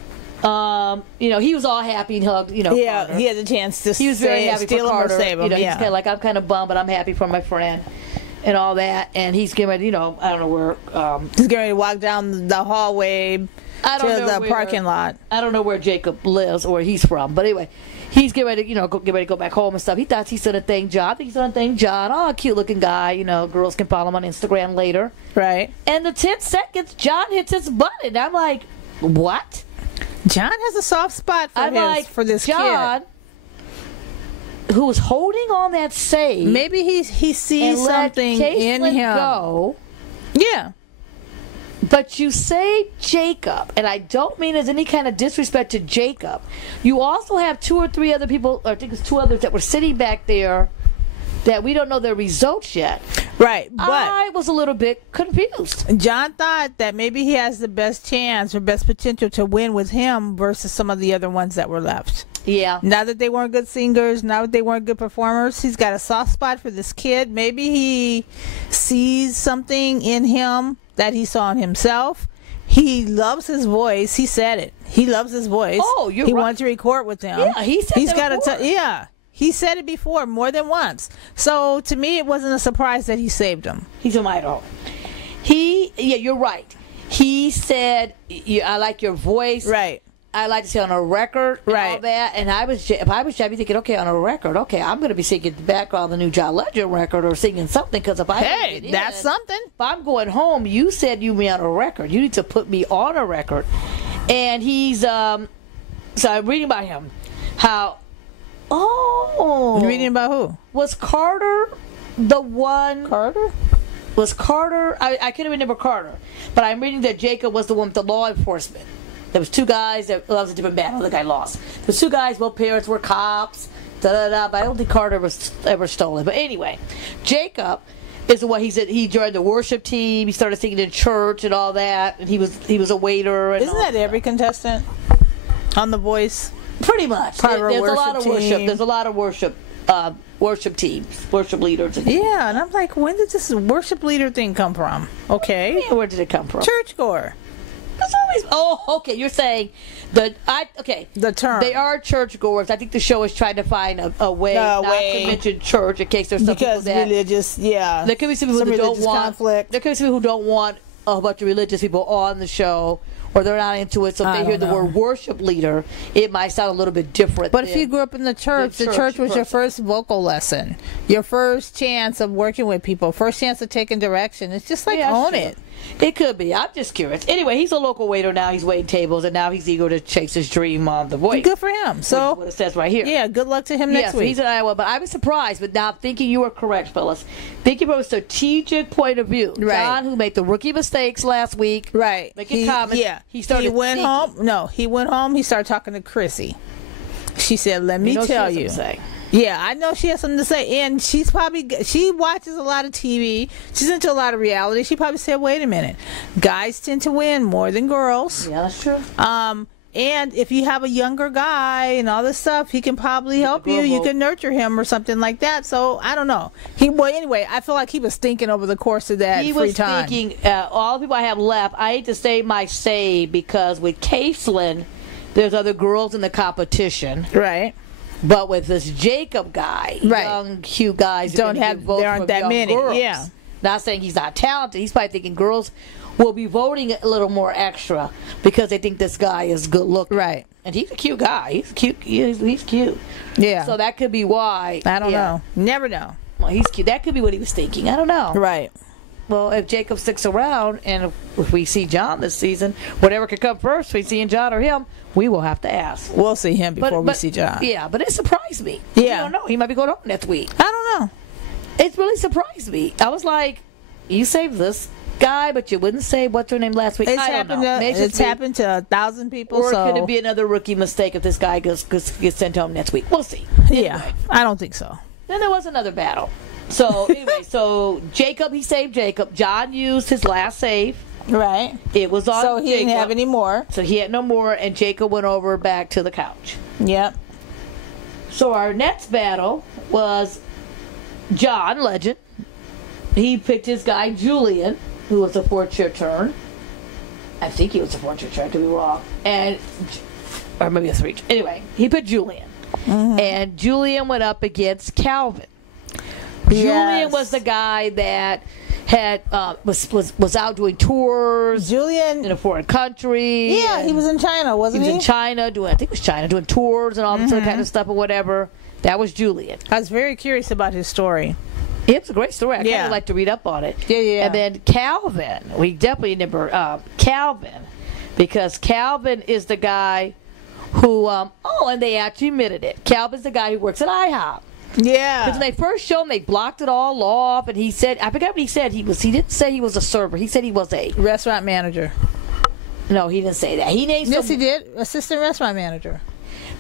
He was all happy and hugged, Yeah, Carter. he had the chance to He was very happy for Carter. Save him. He's kind of like, I'm kind of bummed, but I'm happy for my friend and all that. And he's getting ready, I don't know where. He's getting ready to walk down the hallway to the parking lot. I don't know where Jacob lives or where he's from. But anyway, he's getting ready to, get ready to go back home and stuff. He thought he's going to thank John. I think he's going to thank John. Oh, cute looking guy. Girls can follow him on Instagram later. Right. And the 10 seconds, John hits his button. I'm like, what? John has a soft spot for this John, kid. Who was holding on that save. Maybe he sees something in him. Go. Yeah. But you say Jacob, and I don't mean as any kind of disrespect to Jacob. You also have 2 or 3 other people, or I think it's 2 others that were sitting back there that we don't know their results yet. Right, but I was a little bit confused. John thought that maybe he has the best chance or best potential to win with him versus some of the other ones that were left. Yeah. Now that they weren't good singers, now that they weren't good performers, he's got a soft spot for this kid. Maybe he sees something in him that he saw in himself. He loves his voice. He said it. He loves his voice. Oh, you're right. He right. wanted to record with them. Yeah, he said he's that got yeah. He said it before more than once. So to me, it wasn't a surprise that he saved him. He's from Idaho. You're right. He said, I like your voice. Right. I like to say on a record and right. all that. And if I was I'd be thinking, okay, on a record, okay, I'm going to be singing the background of the new John Legend record or singing something. Because if that's something. If I'm going home, you said you me on a record. You need to put me on a record. And he's, so I'm reading about him, how, You're reading about who? Was Carter the one? Carter? Was Carter? I couldn't remember Carter, but I'm reading that Jacob was the one with the law enforcement. There was 2 guys that was a different battle. The guy lost. There was 2 guys. Both parents were cops. But I don't think Carter was ever stolen. But anyway, Jacob is the one. He joined the worship team. He started singing in church and all that. And he was a waiter. And isn't that every contestant on The Voice? Pretty much. There's a lot of worship. Team. There's a lot of worship teams, worship leaders. Yeah, and I'm like, when did this worship leader thing come from? Okay. Yeah, where did it come from? Churchgoer. That's always. Okay. You're saying the term. They are churchgoers. I think the show is trying to find a way not to mention church in case there's some because people that religious. Yeah. There could be some people who don't want conflict. There could be some people who don't want a whole bunch of religious people on the show. Or they're not into it, so if they hear the word worship leader, it might sound a little bit different. But if you grew up in the church was your first vocal lesson, your first chance of working with people, first chance of taking direction. It's just like own it. It could be. I'm just curious. Anyway, he's a local waiter now. He's waiting tables, and now he's eager to chase his dream on The Voice. Good for him. So what it says right here. Yeah, good luck to him next week. He's in Iowa, but I was surprised. But now thinking you were correct, Phyllis. Thinking from a strategic point of view. Right. John, who made the rookie mistakes last week. Right. Making comments. Yeah. He went home. No, he went home. He started talking to Chrissy. She said, "Let me tell you." Yeah, I know she has something to say, and she watches a lot of TV. She's into a lot of reality. She probably said, "Wait a minute, guys tend to win more than girls." Yeah, that's true. And if you have a younger guy and all this stuff, he can probably help you. You can nurture him or something like that. So I don't know. Anyway, I feel like he was thinking over the course of that free time. He was thinking, all the people I have left, I hate to say my say because with Caitlin, there's other girls in the competition, right? But with this Jacob guy, young, cute guys, there aren't that many. Girls. Yeah. Not saying he's not talented. He's probably thinking girls will be voting a little more extra because they think this guy is good looking. Right. And he's a cute guy. He's cute. He's cute. Yeah. So that could be why. I don't know. Never know. Well, he's cute. That could be what he was thinking. I don't know. Right. Well, if Jacob sticks around and if we see John this season, whatever could come first, we seeing John or him, we will have to ask. We'll see him before we see John. Yeah, but it surprised me. Yeah. I don't know. He might be going home next week. I don't know. It really surprised me. I was like, you saved this guy, but you wouldn't say what's her name last week. I don't know. It's happened to 1,000 people. Or could it be another rookie mistake if this guy gets sent home next week? We'll see. Yeah, I don't think so. Then there was another battle. So anyway, Jacob, he saved Jacob. John used his last save. Right. It was on So he didn't have any more. So he had no more, and Jacob went over back to the couch. Yep. So our next battle was John Legend. He picked his guy Julian, who was a 4-chair turn. I think he was a 4-chair turn. I could be wrong. Or maybe a 3. Anyway, he picked Julian. Mm-hmm. And Julian went up against Calvin. Yes. Julian was the guy that had was out doing tours. Julian in a foreign country. Yeah, he was in China, wasn't he? He was in China doing tours and all this other kind of stuff or whatever. That was Julian. I was very curious about his story. It's a great story. I kind of like to read up on it. Yeah. And then Calvin, we definitely remember Calvin, because Calvin is the guy who and they actually admitted it. Calvin's the guy who works at IHOP. Yeah. Because when they first showed him, they blocked it all off, and he said, I forgot what he said. He didn't say he was a server. He said he was a restaurant manager. No, he didn't say that. He named he did. Assistant restaurant manager.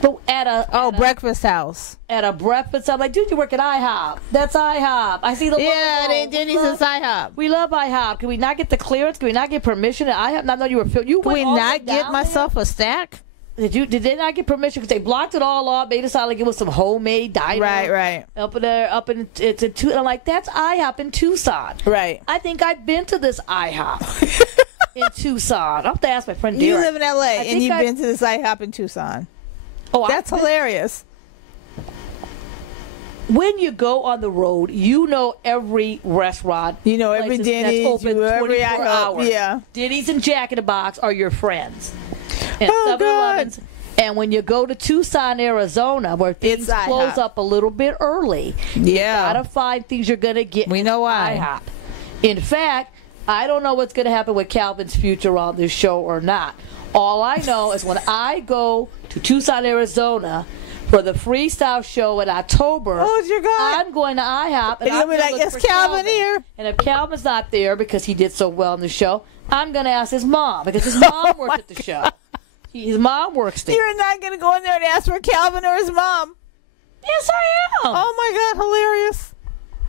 But at breakfast house. At a breakfast, I'm like, dude, you work at IHOP. That's IHOP. I see the logo. Yeah, then he says IHOP. We love IHOP. Can we not get the clearance? Can we not get permission at IHOP? I know you were. Can we not get myself a stack? Did they not get permission? Because they blocked it all off, made it sound like it was some homemade diner. Right. Up it's in Tucson. I'm like, that's IHOP in Tucson. Right. I think I've been to this IHOP in Tucson. I'll have to ask my friend Derek. You live in LA and you've been to this IHOP in Tucson. Oh, that's hilarious. When you go on the road, you know every restaurant. You know every Denny's, that's open 24 hours. Yeah. Denny's and Jack in the Box are your friends. And 7-Elevens. And when you go to Tucson, Arizona, where things close up a little bit early, you gotta find things you're gonna get. We know why. IHOP. In fact, I don't know what's gonna happen with Calvin's future on this show or not. All I know is when I go to Tucson, Arizona for the freestyle show in October, I'm going to IHOP and you'll be like, is Calvin here? And if Calvin's not there because he did so well in the show, I'm going to ask his mom, because his mom works at the show. His mom works there. You're not going to go in there and ask for Calvin or his mom? Yes, I am. Oh my God, hilarious.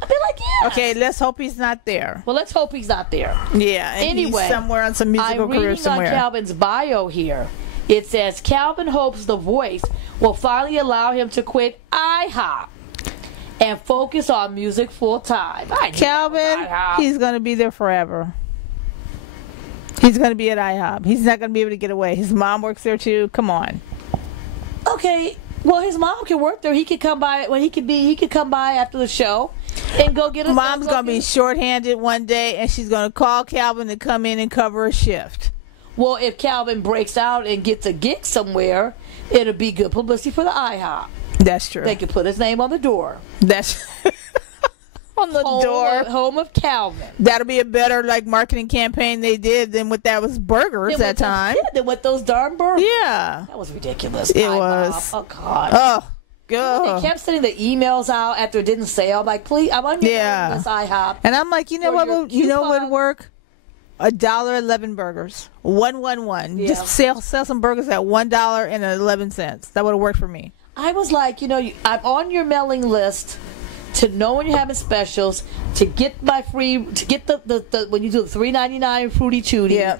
I'd be like, yeah. Okay, let's hope he's not there. Well, let's hope he's not there. Yeah, and anyway, he's somewhere on some musical career somewhere. I'm reading on Calvin's bio here. It says, Calvin hopes The Voice will finally allow him to quit IHOP and focus on music full time. Calvin, he's going to be there forever. He's going to be at IHOP. He's not going to be able to get away. His mom works there too. Come on. Okay. Well, his mom can work there. He could come by he could come by after the show and go get his mom's going to be shorthanded one day, and she's going to call Calvin to come in and cover a shift. Well, if Calvin breaks out and gets a gig somewhere, it'll be good publicity for the IHOP. That's true. They could put his name on the door. That's on the door. Home of Calvin. That'll be a better marketing campaign they did than what that was burgers that time. Than with those darn burgers. Yeah. That was ridiculous. It was. Oh, God. Oh, God. They kept sending the emails out after it didn't sell. I'm like, please, I'm on your this IHOP. And I'm like, you know what would work? $1.11 burgers. 111. Yeah. Just sell some burgers at $1.11. That would have worked for me. I was like, I'm on your mailing list to know when you're having specials, to get the when you do the $3.99 Fruity Tooty. Yeah.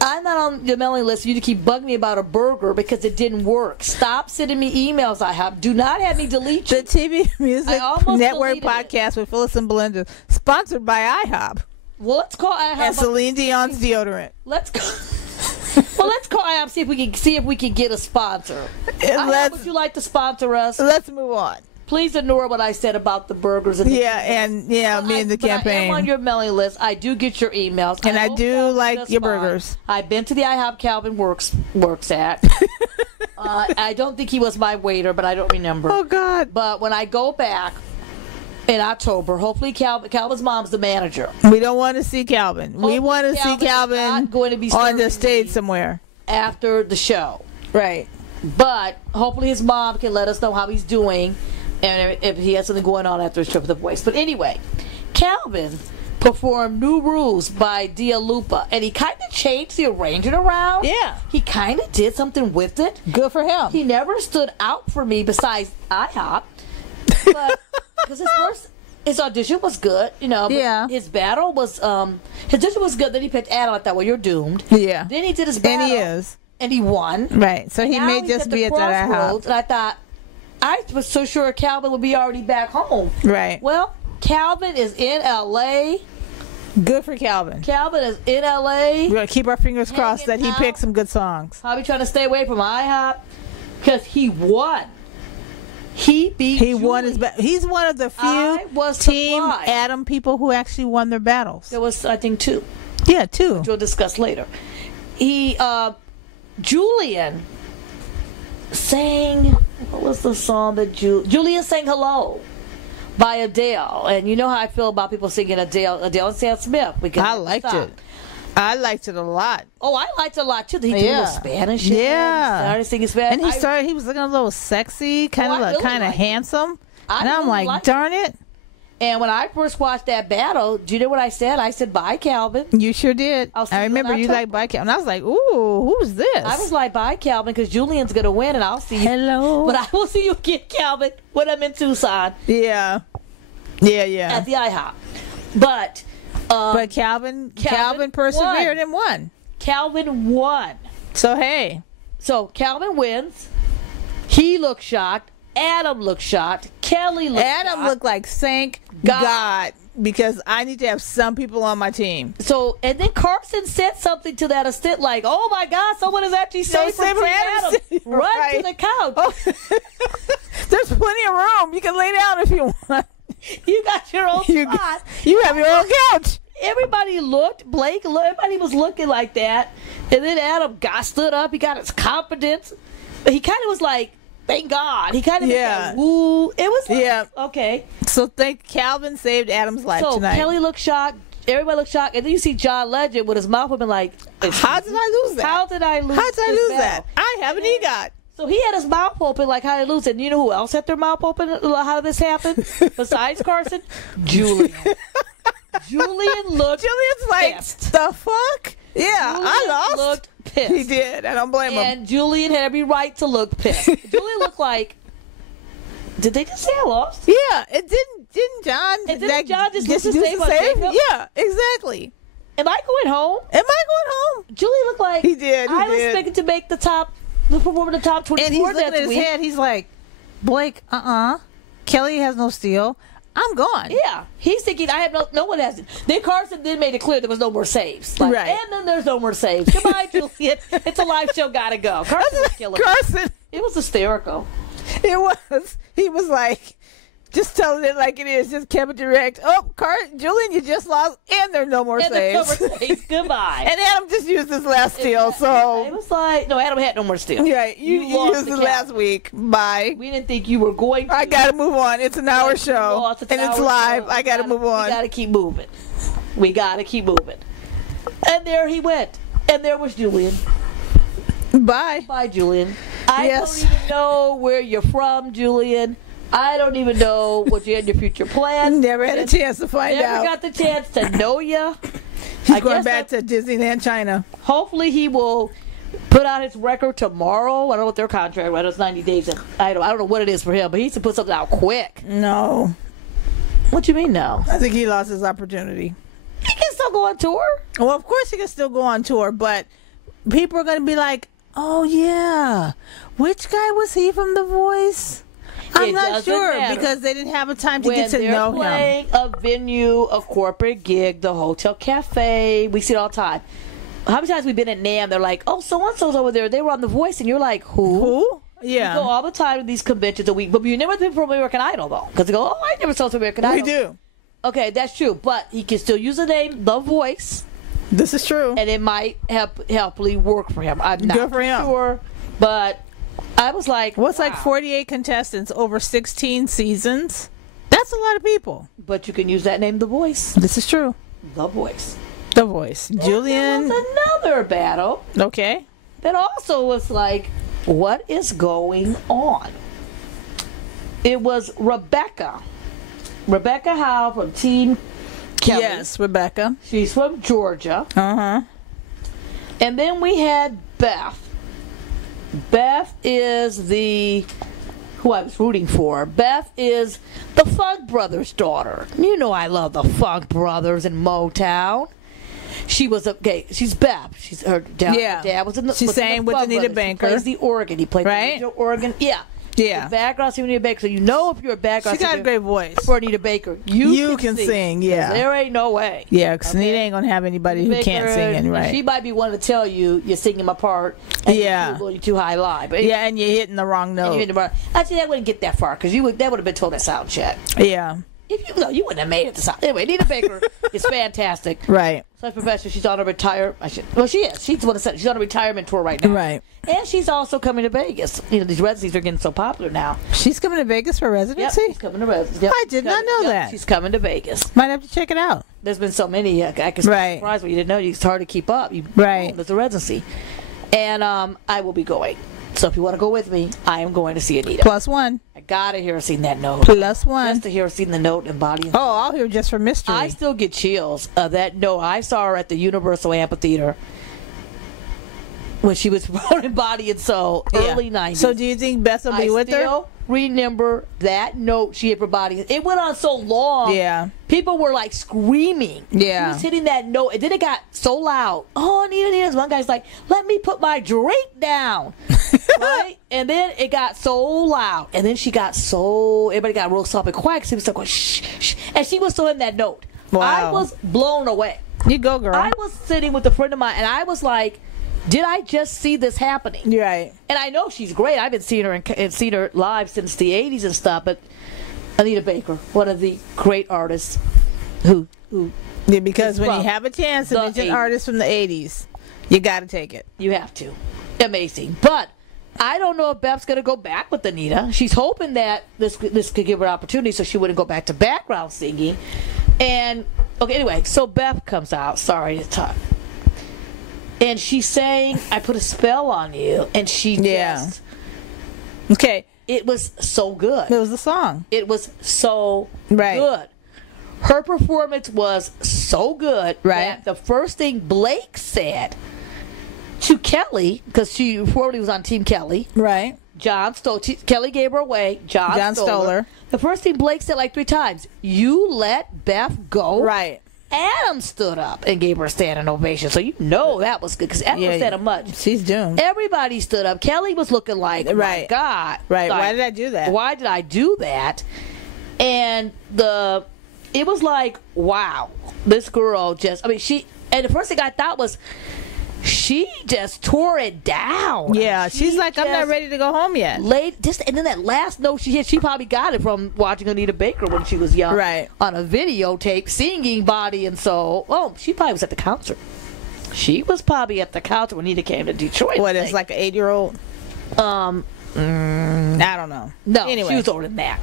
I'm not on your mailing list for you to keep bugging me about a burger because it didn't work. Stop sending me emails. Do not have me delete you. The TVMusic Network Podcast with Phyllis and Belinda, sponsored by IHOP. Well, let's call IHOP. And Celine Dion's deodorant. Let's go. Well, let's call IHOP, see if we can get a sponsor. Would you like to sponsor us? Let's move on. Please ignore what I said about the burgers. And me and the campaign. I am on your mailing list. I do get your emails. And I do like your burgers. I've been to the IHOP Calvin works at. I don't think he was my waiter, but I don't remember. Oh, God. But when I go back in October, hopefully Calvin's mom's the manager. We don't want to see Calvin. We want to see Calvin going to be on the stage somewhere after the show. Right. But hopefully his mom can let us know how he's doing and if he has something going on after his trip with The Voice. But anyway, Calvin performed New Rules by Dia Lupa, and he kind of changed the arrangement around. Yeah. He kind of did something with it. Good for him. He never stood out for me besides IHOP. But because his audition was good, but his battle was his audition was good. Then he picked Adam. I thought, well, you're doomed. Yeah. Then he did his battle, and he is, and he won. Right. So he may just be at that IHOP. And I thought, I was so sure Calvin would be already back home. Right. Well, Calvin is in L.A. Good for Calvin. Calvin is in L.A. We're going to keep our fingers crossed that he picks some good songs. Probably trying to stay away from IHOP because he won. He beat He won his battle. He's one of the few Team Adam people who actually won their battles. There was, I think, 2. Yeah, 2. Which we'll discuss later. Julian sang, what was the song that Julian sang Hello by Adele. And you know how I feel about people singing Adele and Sam Smith. I liked it. I liked it a lot. Oh, I liked it a lot too. He did a little Spanish. Yeah. He started singing Spanish. And he was looking a little sexy, kind of handsome. And I'm like, darn it. And when I first watched that battle, do you know what I said? I said, bye, Calvin. You sure did. I remember you like bye, Calvin. I was like, ooh, who's this? I was like, bye, Calvin, because Julian's going to win, and I'll see you. Hello. But I will see you again, Calvin, when I'm in Tucson. Yeah. Yeah. At the IHOP. But Calvin persevered and won. Calvin won. So, hey. So, Calvin wins. He looked shocked. Adam looked shocked. Kelly looked shocked. Adam looked like, thank God, because I need to have some people on my team. So, and then Carson said something to that extent like, oh my God, someone is actually saved for Adam. Run to the couch. Oh. There's plenty of room. You can lay down if you want. You got your own spot. You have your own couch. Everybody looked. Everybody was looking like that. And then Adam stood up. He got his confidence. But he kind of was like, thank God. He kind of like, woo. It was like, okay. So Calvin saved Adam's life tonight. So Kelly looked shocked. Everybody looked shocked. And then you see John Legend with his mouth open like, how did I lose that? How did I lose that? I have an EGOT. So he had his mouth open like, how did I lose it? And you know who else had their mouth open? How did this happen? Besides Carson? Julian. Julian's like, pissed. The fuck? Yeah, I lost. Looked pissed. He did. I don't blame him. And Julian had every right to look pissed. Julian looked like, did they just say I lost? Yeah, it didn't John. And didn't John just lose the save? Yeah, exactly. Am I going home? Julian looked like he did. I was expected to make the perform in the top 24 and he's looking at his head. He's like, Blake, Kelly has no steal. I'm gone. Yeah, he's thinking I have no one has it. Then Carson then made it clear there was no more saves. Like, right. And then there's no more saves. Goodbye, Julian. It's a live show. Gotta go. Carson was killing me. It was hysterical. It was. He was like, just telling it like it is. Just kept it direct. Oh, Julian, you just lost, and there's no more saves. There's no more saves. Goodbye. And Adam just used his last steal, so it was like, no, Adam had no more steal. Yeah, you used it last week. Bye. We didn't think you were going to. I gotta move on. It's an hour show, and it's live. I gotta move on. We gotta keep moving. And there he went, and there was Julian. Bye, Julian. I don't even know where you're from, Julian. I don't even know what you had in your future plans. Never had a chance to find out. Never got the chance to know you. He's going back to Disneyland, China. Hopefully he will put out his record tomorrow. I don't know what their contract was. It's 90 days. I don't know what it is for him, but he needs to put something out quick. No. What you mean no? I think he lost his opportunity. He can still go on tour. Well, of course he can still go on tour, but people are going to be like, oh, yeah. Which guy was he from The Voice? I'm not sure because they didn't have a time to get to know him. When they're playing a venue, a corporate gig, the Hotel Cafe, we see it all the time. How many times have we been at NAMM? They're like, oh, so-and-so's over there. They were on The Voice. And you're like, who? Yeah. We go all the time to these conventions a week. But you never people from American Idol, though. Because they go, oh, I never saw American Idol. We do. Okay, that's true. But he can still use the name The Voice. This is true. And it might helpfully work for him. I'm not sure. But I was like, what's like 48 contestants over 16 seasons? That's a lot of people. But you can use that name, The Voice. This is true. The Voice. The Voice. And Julian. There was another battle. Okay. That also was like, what is going on? It was Rebecca. Rebecca Howe from Team Kelly. Yes, Rebecca. She's from Georgia. Uh-huh. And then we had Beth. Beth is who I was rooting for. Beth is the Funk Brothers' daughter. You know I love the Funk Brothers in Motown. She was she's Beth. She's her dad. Yeah. Her dad was in the. She sang with Anita Baker. He plays the organ. He played the organ. Yeah. Yeah. The background singer Anita Baker. So you know if you're a background singer. She got a great voice. For Anita Baker. You can sing. Yeah. There ain't no way. Yeah, because Anita ain't going to have anybody who can't sing. Right. She might be one to tell you you're singing my part. And you're too high live. But yeah, and you're hitting the wrong note. Actually, that wouldn't get that far because that would have been told at sound check. Yeah. If you wouldn't have made it to sound. Anyway, Anita Baker is fantastic. Right. Such professor. She's on a she is. She's the one that said she's on a retirement tour right now. Right. And she's also coming to Vegas. You know, these residencies are getting so popular now. She's coming to Vegas for residency? Yep, she's coming to residency. Yep, I did not know that. She's coming to Vegas. Might have to check it out. There's been so many. I can surprise when you didn't know. It's hard to keep up. There's a residency. And I will be going. So if you want to go with me, I am going to see Anita. +1. I gotta hear her sing that note. +1. Just to hear her sing the note and body. Oh, I'll hear just for mystery. I still get chills of that note. I saw her at the Universal Amphitheater when she was performing Body and Soul, early 90s. So do you think Beth will be with her? I still remember that note she hit for Body. It went on so long. Yeah. People were like screaming. Yeah. She was hitting that note, and then it got so loud. Oh, Anita. One guy's like, let me put my drink down. Right? And then it got so loud. And then everybody got real soft and quiet because he was like, shh, shh. And she was still in that note. Wow. I was blown away. You go, girl. I was sitting with a friend of mine, and I was like, did I just see this happening? Right. And I know she's great. I've been seeing her and seen her live since the 80s and stuff. But Anita Baker, one of the great artists who yeah, because when you have a chance to mention artists from the 80s, you got to take it. You have to. Amazing. But I don't know if Beth's going to go back with Anita. She's hoping that this could give her an opportunity so she wouldn't go back to background singing. And, okay, anyway, so Beth comes out. Sorry to talk. And she's saying, I put a spell on you. And she just... Okay. It was so good. It was the song. It was so good. Her performance was so good that the first thing Blake said to Kelly, because she reportedly was on Team Kelly. Right. John stole. Kelly gave her away. John stole her. The first thing Blake said like 3 times, you let Beth go. Right. Adam stood up and gave her a standing ovation. So you know that was good because Adam said a much. She's doomed. Everybody stood up. Kelly was looking like, my God. Right. Like, why did I do that? Why did I do that? And it was like, wow. This girl just, and the first thing I thought was, she just tore it down. Yeah, she's like, I'm not ready to go home yet. And then that last note she hit, she probably got it from watching Anita Baker when she was young. Right. On a videotape, singing Body and Soul. Oh, she probably was at the concert. She was probably at the concert when Anita came to Detroit. What, it's like an 8-year-old? I don't know. No, anyway. She was older than that.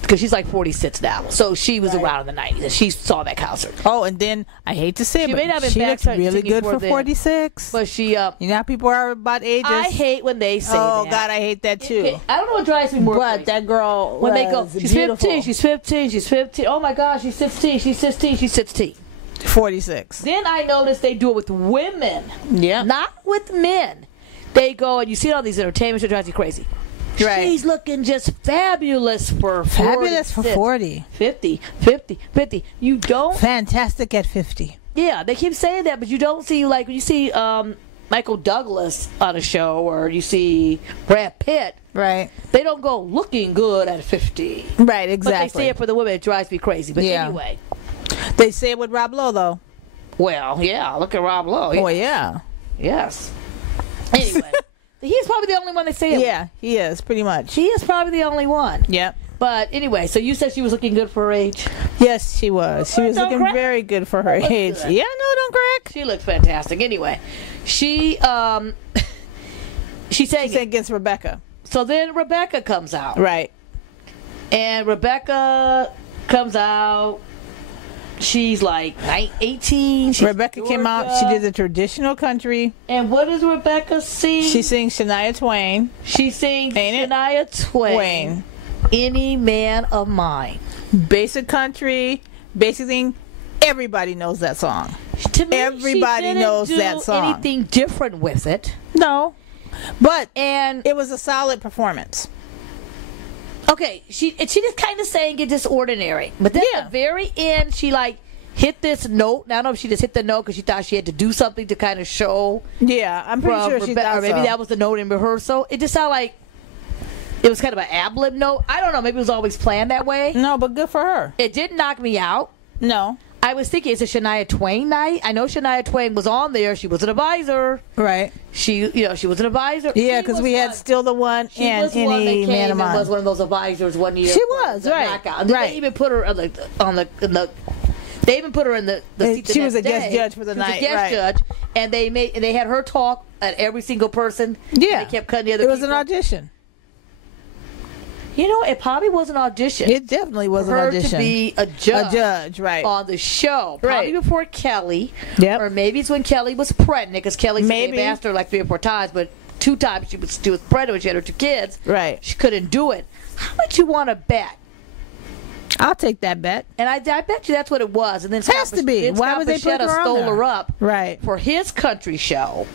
Because she's like 46 now. So she was around in the 90s, and she saw that concert. Oh, and then, I hate to say it, but she looks really good for 46. But she... you know how people are about ages? I hate when they say that. Oh, God, I hate that, too. I don't know what drives me more crazy. But that girl when they go, she's 15, she's 15, she's 15. Oh, my gosh, she's 16, she's 16, she's 16. 46. Then I noticed they do it with women. Yeah. Not with men. They go, and you see all these entertainment shows, drives you crazy. Right. She's looking just fabulous for 40. Fabulous for 40. 50. You don't... Fantastic at 50. Yeah, they keep saying that, but you don't see, like, when you see Michael Douglas on a show, or you see Brad Pitt. Right. They don't go looking good at 50. Right, exactly. But they say it for the women. It drives me crazy. But anyway. They say it with Rob Lowe, though. Well, yeah. Look at Rob Lowe. Yeah. Oh, yeah. Yes. Anyway. He's probably the only one they say it. Yeah, he is, pretty much. He is probably the only one. Yep. But anyway, so you said she was looking good for her age? Yes, she was. She was looking very good for her age. Good. Yeah, no, don't correct. She looked fantastic. Anyway, she sang against Rebecca. So then Rebecca comes out. Right. And Rebecca comes out. She's like 18. Rebecca came out. She did the traditional country. And what does Rebecca sing? She sings Shania Twain. She sings Shania Twain. Any Man of Mine. Basic country, basic thing. Everybody knows that song. To me, everybody knows that song. Anything different with it? No, but it was a solid performance. Okay, she just kind of sang it just ordinary, but then at the very end, she like hit this note. Now, I don't know if she just hit the note because she thought she had to do something to kind of show. Yeah, I'm pretty sure she thought or maybe that was the note in rehearsal. It just sounded like It was kind of an ad-lib note. I don't know. Maybe it was always planned that way. No, but good for her. It didn't knock me out. No. I was thinking it's a Shania Twain night. I know Shania Twain was on there. She was an advisor. Right. She was an advisor. Yeah, because we had Still the One and Any Man of Mine. She was one of those advisors one year. She was, right. And right. They even put her They even put her in the seat the She was a next guest day. judge for the night. She was a guest judge, and they had her talk at every single person. Yeah. They kept cutting the other It was people. an audition. You know, it probably was an audition. It definitely was an audition. For her to be a judge. Right. On the show. Probably before Kelly. Yep. Or maybe it's when Kelly was pregnant, because Kelly said they asked her like 3 or 4 times, but 2 times she was pregnant when she had her 2 kids. Right. She couldn't do it. How much you want to bet? I'll take that bet. And I bet you that's what it was. And then has to be. Why would they put her on stole there? her up right. for his country show.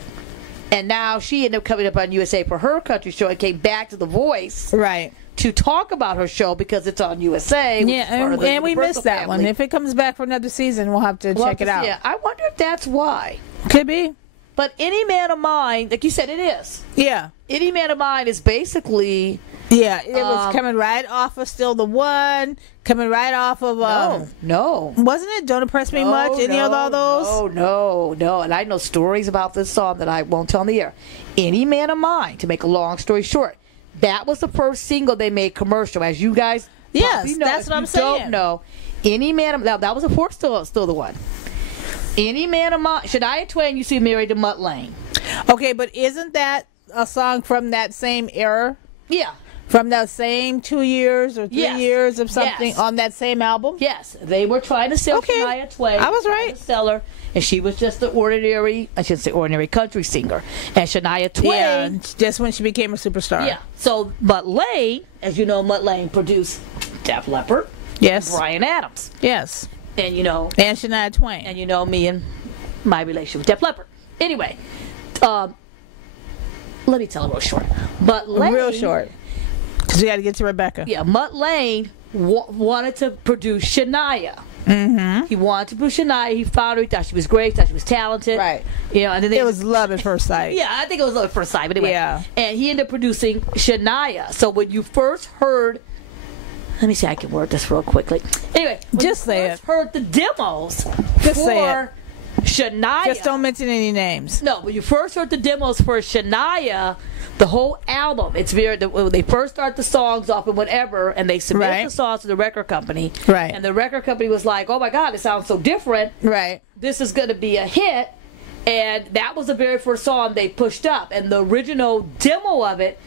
And now she ended up coming up on USA for her country show and came back to The Voice. Right. To talk about her show because it's on USA. Yeah, and we missed that one. If it comes back for another season, we'll have to check it out. Yeah, I wonder if that's why. Could be. But Any Man of Mine, like you said, it is. Yeah. Any Man of Mine is basically... Yeah, it was coming right off of Still the One, coming right off of... No. Wasn't it Don't Impress Me Much? Any of all those? No. And I know stories about this song that I won't tell on the air. Any Man of Mine, to make a long story short, that was the first single they made commercial. As you guys yes, know, that's what I'm saying. Don't know, Any Man of... Now, that was a fourth, still the one. Any Man of Mine... Shania Twain, you see, married to Mutt Lange. Okay, but isn't that a song from that same era? Yeah. From that same 2 years or 3 years of something on that same album? Yes. They were trying to sell Shania Twain. I was right. To sell her, and she was just the ordinary, I shouldn't say ordinary, country singer. And Shania Twain... Yeah, just when she became a superstar. Yeah. So, Mutt Lange, as you know, Mutt Lange produced Def Leppard. Yes. And Bryan Adams. Yes. And, you know... And Shania Twain. And, you know, me and my relation with Def Leppard. Anyway, let me tell it real short. Mutt Lange... Real short. Because we got to get to Rebecca. Yeah, Mutt Lange wanted to produce Shania. Mm-hmm. He wanted to produce Shania. He found her. He thought she was great. Thought she was talented. Right. You know, and then it was love at first sight. Yeah, I think it was love at first sight. But anyway. Yeah. And he ended up producing Shania. So when you first heard... Let me see. I can word this real quickly. Anyway. Just say it. Heard the demos Just say it. Shania. Just don't mention any names. No, when you first heard the demos for Shania, the whole album, it's very, when they first start the songs off and whatever, and they submit the songs to the record company. Right. And the record company was like, oh my God, it sounds so different. Right. This is going to be a hit. And that was the very first song they pushed up. And the original demo of it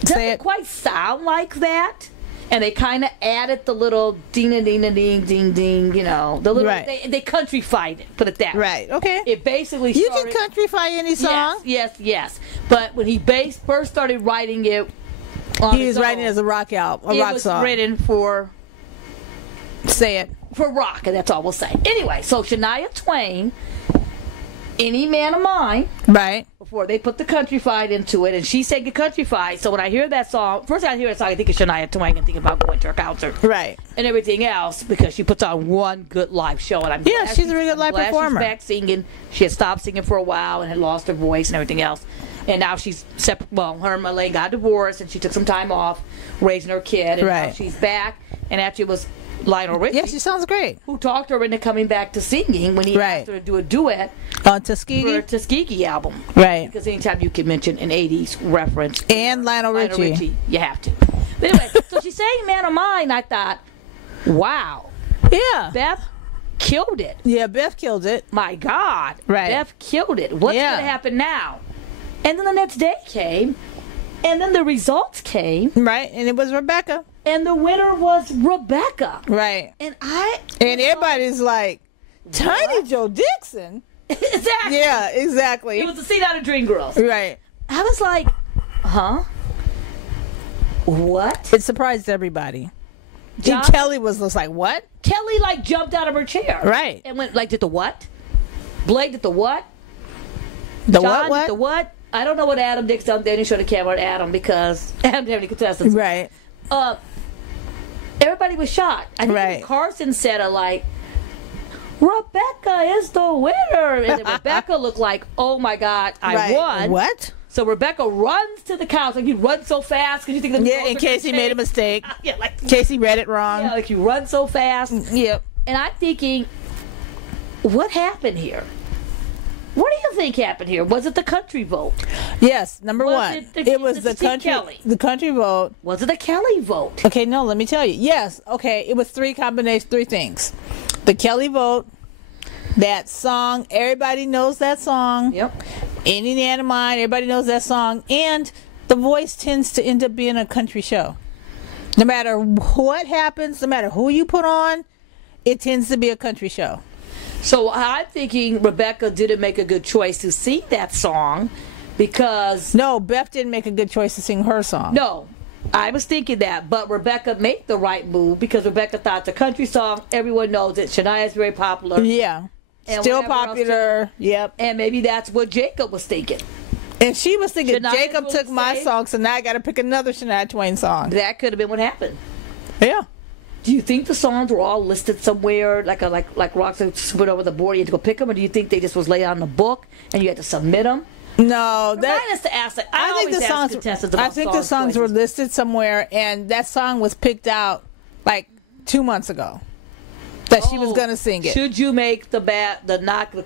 doesn't quite sound like that. And they kind of added the little ding-a-ding-a-ding-ding-ding, you know. The little, they countryfied it, put it that way. Right, okay. It basically you can countryfy any song. Yes. But when he first started writing it on he was writing it as a rock album, a rock song. It was written for... Say it. For rock, and that's all we'll say. Anyway, so Shania Twain, Any Man of Mine... Right. Before they put the countryfied into it, and she said get countryfied. So when I hear that song, first I hear that song, I think of Shania Twain and think about going to her concert, right, and everything else, because she puts on one good live show, and I'm glad she's a really good live performer. She's back singing. She had stopped singing for a while and had lost her voice and everything else, and now she's separate. Well, her and Malay got divorced, and she took some time off raising her kid, and now she's back. And actually, it was Lionel Richie. Yeah, she sounds great. Who talked her into coming back to singing when he asked her to do a duet on Tuskegee? For a Tuskegee album. Right. Because anytime you can mention an 80s reference. And Lionel Richie. You have to. But anyway, so she sang Man of Mine. I thought, wow. Yeah. Beth killed it. Yeah, Beth killed it. My God. Right. Beth killed it. What's going to happen now? And then the next day came. And then the results came. Right. And it was Rebecca. And the winner was Rebecca. Right. And everybody's like, Tiny Joe Dixon? Exactly. Yeah, exactly. It was the scene out of Dreamgirls. Right. I was like, huh? What? It surprised everybody. Kelly was just like, what? Kelly like jumped out of her chair. Right. And went like, did the what? Blake did the what? The John what? Did the what? I don't know what Adam did. They didn't show the camera at Adam because Adam didn't have any contestants. Right. Everybody was shocked. I think Carson said like, Rebecca is the winner. And then Rebecca looked like, oh my God, I won. What? So Rebecca runs to the couch. Like, you run so fast because you think the in case he made a mistake. Yeah, like in case he read it wrong. Yeah, like you run so fast. Yep. And I'm thinking, what happened here? What do you think happened here? Was it the country vote? Yes, number one. It was the country. Kelly? The country vote. Was it the Kelly vote? Okay, no, let me tell you. Yes, okay, it was three things. The Kelly vote, that song, everybody knows that song. Yep. Any Man of Mine, everybody knows that song. And The Voice tends to end up being a country show. No matter what happens, no matter who you put on, it tends to be a country show. So I'm thinking Rebecca didn't make a good choice to sing that song because... No, Beth didn't make a good choice to sing her song. No, I was thinking that. But Rebecca made the right move because Rebecca thought it's a country song. Everyone knows it. Shania's very popular. Yeah. And still popular. Yep. And maybe that's what Jacob was thinking. And she was thinking, Shania Jacob took my song, so now I got to pick another Shania Twain song. That could have been what happened. Yeah. Do you think the songs were all listed somewhere, like Roxanne put over the board, you had to go pick them, or do you think they just was laid out in the book and you had to submit them? No, I think the songs were listed somewhere, and that song was picked out like 2 months ago that she was gonna sing it. Should you make the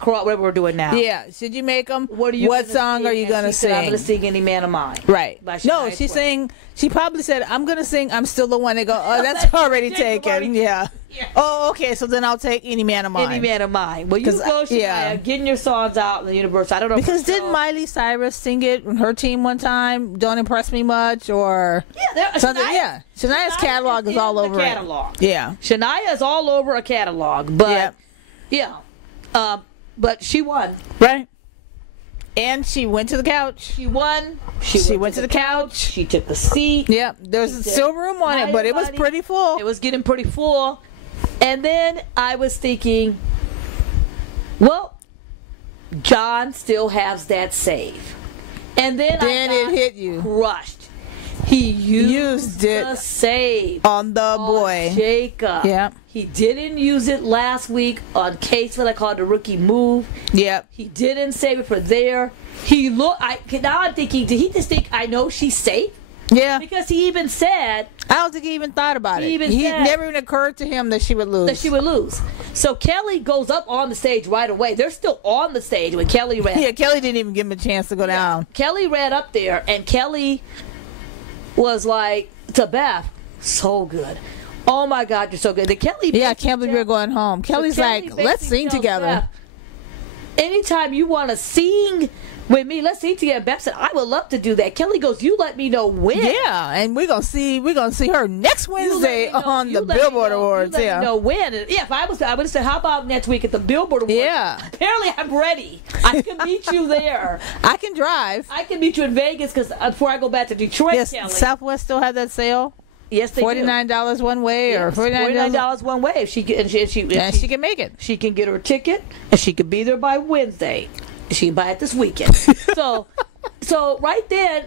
crawl, whatever we're doing now? Yeah. Should you make them? What song are you gonna sing? I'm gonna sing "Any Man of Mine." Right. No, she sang. She probably said, "I'm gonna sing I'm Still the One." They go, "Oh, that's already taken." Yeah. Oh, okay. So then I'll take "Any Man of Mine." "Any Man of Mine." Well, you go, Shania, getting your songs out in the universe. I don't know because didn't Miley Cyrus sing it with her team one time? Don't Impress Me Much, or something. Shania's catalog is all over catalog. Yeah, Shania is all over a catalog, but but she won, right? And she went to the couch. She won. She went to the couch. She took the seat. Yep. There's still room on it, but it was pretty full. It was getting pretty full. And then I was thinking, well, John still has that save. And then it hit you. Crushed. He used it the save on the boy. Jacob. Yeah. He didn't use it last week on Case, what I called the rookie move. Yep. He didn't save it for there. Now I'm thinking, did he just think, I know she's safe? Yeah. Because he even said... I don't think he even thought about it. He never even occurred to him that she would lose. So Kelly goes up on the stage right away. They're still on the stage when Kelly ran. Yeah, Kelly didn't even give him a chance to go down. Kelly ran up there, and Kelly was like, to Beth, so good. Oh my God, you're so good. I can't believe you're going home. Kelly's like, let's sing together. Beth, anytime you want to sing with me, let's sing together. Beth said, I would love to do that. Kelly goes, you let me know when. Yeah, and we're gonna see her next Wednesday on the Billboard Awards. You let me know when. If I would have said, how about next week at the Billboard Awards? Yeah. Apparently I'm ready. I can meet you there. I can drive. I can meet you in Vegas because before I go back to Detroit. Yes, Kelly. Southwest still have that sale. Yes, they $49 one way, or $49 one way. If she can make it. She can get her ticket, and she could be there by Wednesday. She can buy it this weekend. so right then,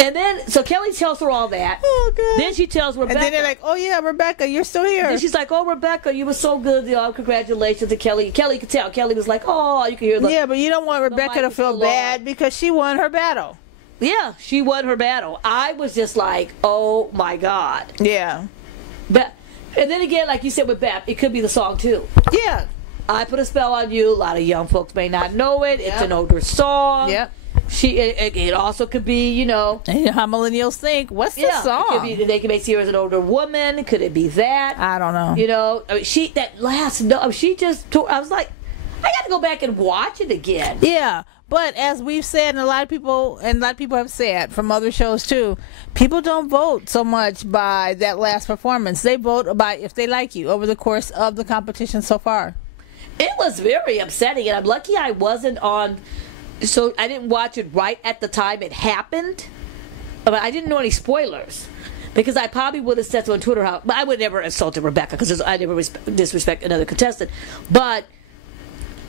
and then so Kelly tells her all that. Oh God. Then she tells Rebecca. And then they're like, "Oh yeah, Rebecca, you're still here." Then she's like, "Oh Rebecca, you were so good. Congratulations to Kelly." Kelly could tell. Kelly was like, "Oh, you can hear." Yeah, but you don't want Rebecca to feel bad because she won her battle. Yeah, she won her battle. I was just like, oh my God. Yeah. But, and then again, like you said with Beth, it could be the song too. Yeah. I Put a Spell on You. A lot of young folks may not know it. It's an older song. Yep. It also could be, And how millennials think, what's the song? It could be, they can make her as an older woman. Could it be that? I don't know. I was like, I got to go back and watch it again. Yeah. But as we've said, and a lot of people have said from other shows too, people don't vote so much by that last performance. They vote by if they like you over the course of the competition so far. It was very upsetting, and I'm lucky I wasn't on, so I didn't watch it right at the time it happened. But I didn't know any spoilers. Because I probably would have said so on Twitter but I would never assaulted Rebecca because I never disrespect another contestant. But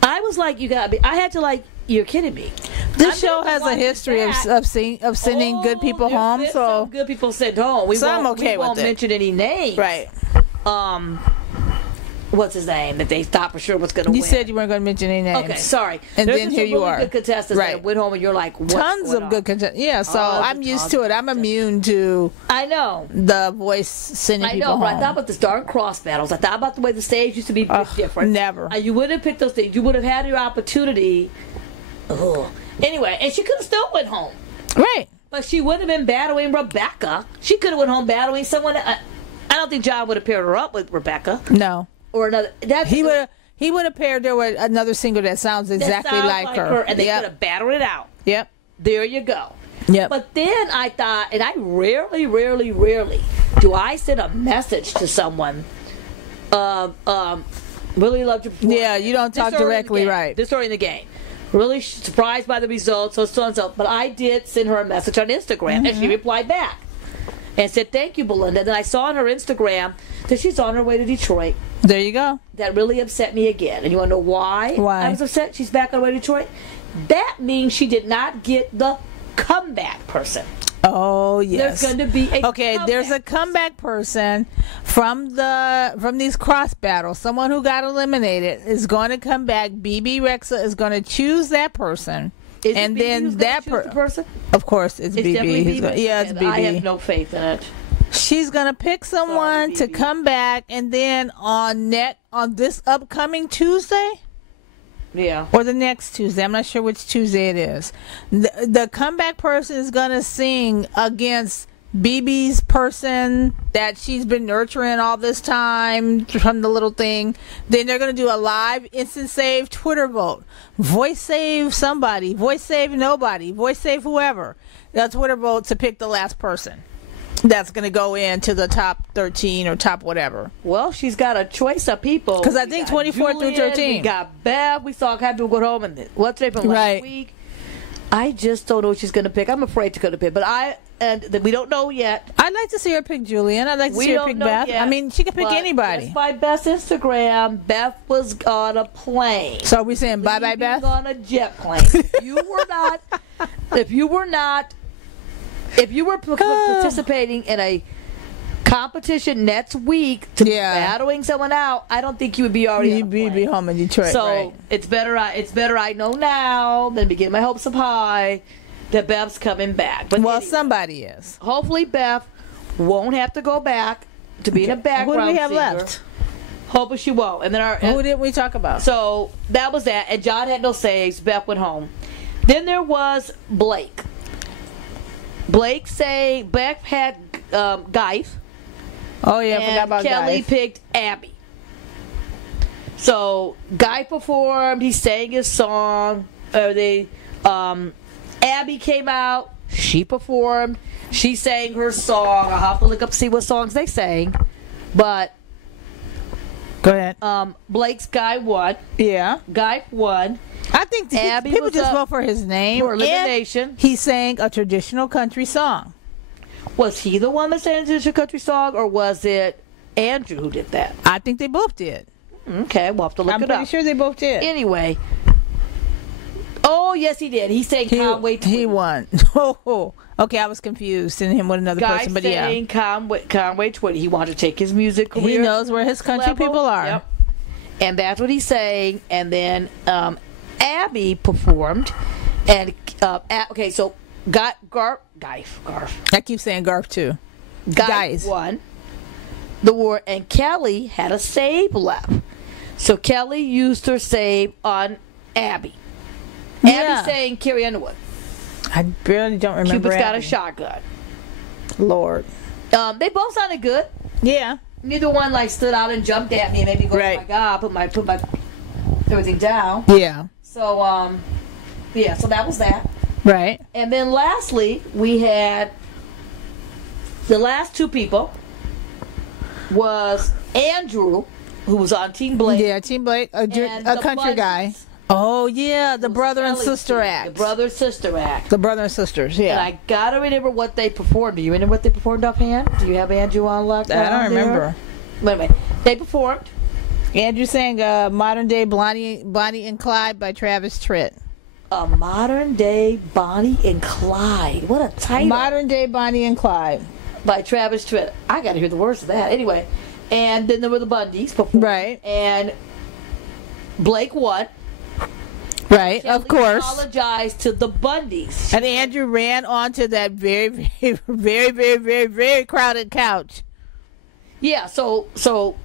I was like, I had to you're kidding me. This show has a history of sending good people home. So good people sent home. I'm okay with it. We won't mention any names. Right. what's his name, that they thought for sure was going to win. You said you weren't going to mention any names. Okay, sorry. And There's then here you are. Good contestants that went home, and you're like, what's tons going of good contestants. Yeah, so I'm used to it. I'm immune to. I know the voice sending people home. But I thought about this darn cross battles. I thought about the way the stage used to be different. Never. You wouldn't have picked those things. You would have had your opportunity. Ugh. Anyway, and she could have still went home. Right. But she would have been battling Rebecca. She could have went home battling someone. I don't think John would have paired her up with Rebecca. No. Or another. He would have paired her with another singer that sounds exactly like her. And they could have battled it out. Yep. There you go. Yep. But then I thought, and I rarely do I send a message to someone. Really loved your performance. Yeah, you don't talk directly, right? This early in the game. Really surprised by the results, so and so. But I did send her a message on Instagram, and she replied back and said, "Thank you, Belinda." Then I saw on her Instagram that she's on her way to Detroit. There you go. That really upset me again. And you want to know why? Why? I was upset. She's back on her way to Detroit. That means she did not get the comeback person. Oh yes. There's going to be a there's a comeback person from these cross battles. Someone who got eliminated is going to come back. BB Rexa is going to choose that person. And then that person? Of course, it's BB. Definitely BB. It's BB. I have no faith in it. She's gonna pick someone to come back, and then on this upcoming Tuesday. Yeah. Or the next Tuesday. I'm not sure which Tuesday it is. The comeback person is going to sing against BB's person that she's been nurturing all this time from the little thing. Then they're going to do a live instant save Twitter vote. Voice save somebody. Voice save nobody. Voice save whoever. The Twitter vote to pick the last person that's going to go into the top 13 or top whatever. Well, she's got a choice of people. Because I think 24 through 13. We got Bev. We saw a couple people go home. And what's today from last week? I just don't know what she's going to pick. I'm afraid to go to pick. But we don't know yet. I'd like to see her pick Julian. I'd like to see her pick Beth. Yet, I mean, she could pick anybody. Just by Beth's Instagram, Beth was on a plane. So we're saying bye-bye, Beth? On a jet plane. If you were participating in a competition next week to be battling someone out, I don't think you would be already. You'd be home in Detroit. So it's better I know now than be getting my hopes up high that Bev's coming back. But anyway, somebody is. Hopefully, Bev won't have to go back to being a background singer. Who do we have singer. left? Hoping she won't. And then who did we talk about? So that was that. And John had no saves. Beth went home. Then there was Blake. Beth had Geif. Oh yeah, I forgot about Kelly Geif. picked Abby. So Geif performed. He sang his song. Abby came out. She performed. She sang her song. I'll have to look up to see what songs they sang. But go ahead. Blake's guy won. Yeah. Geif won. I think people just vote for his name. For elimination. He sang a traditional country song. Was he the one that sang a traditional country song, or was it Andrew who did that? I think they both did. Okay, we'll have to look it up. I'm pretty sure they both did. Anyway. Oh, yes, he did. He sang Conway Twitty. He won. Oh, okay, I was confused. And him with another person, but yeah. Guy sang Conway Twitty. He wanted to take his music career. He knows where his country people are. Yep. And that's what he sang. And then Abby performed. And, okay, so Garf. I keep saying Garf, too. Guys won the war. And Kelly had a save left. So Kelly used her save on Abby. Abby sang Carrie Underwood. I barely don't remember. Cupid's got a shotgun. Lord. They both sounded good. Yeah. Neither one stood out and jumped at me and made me go, oh my God, put my everything down. Yeah. So so that was that. Right. And then lastly, we had the last two people was Andrew, who was on Team Blake. Yeah, Team Blake, a country guy. Oh, yeah, the brother and sister act. The brother and sister act. The brother and sisters, yeah. And I got to remember what they performed. Do you remember what they performed offhand? Do you have Andrew on lockdown? I don't remember. Wait a minute. They performed. Andrew sang Modern Day Bonnie and Clyde by Travis Tritt. A Modern Day Bonnie and Clyde. What a title. Modern Day Bonnie and Clyde. By Travis Tritt. I got to hear the words of that. Anyway, And then there were the Bundys before. Right. And Blake won. Right, Kelly of course. Apologized to the Bundys. And Andrew ran onto that very, very, very, very, very, very crowded couch. Yeah, so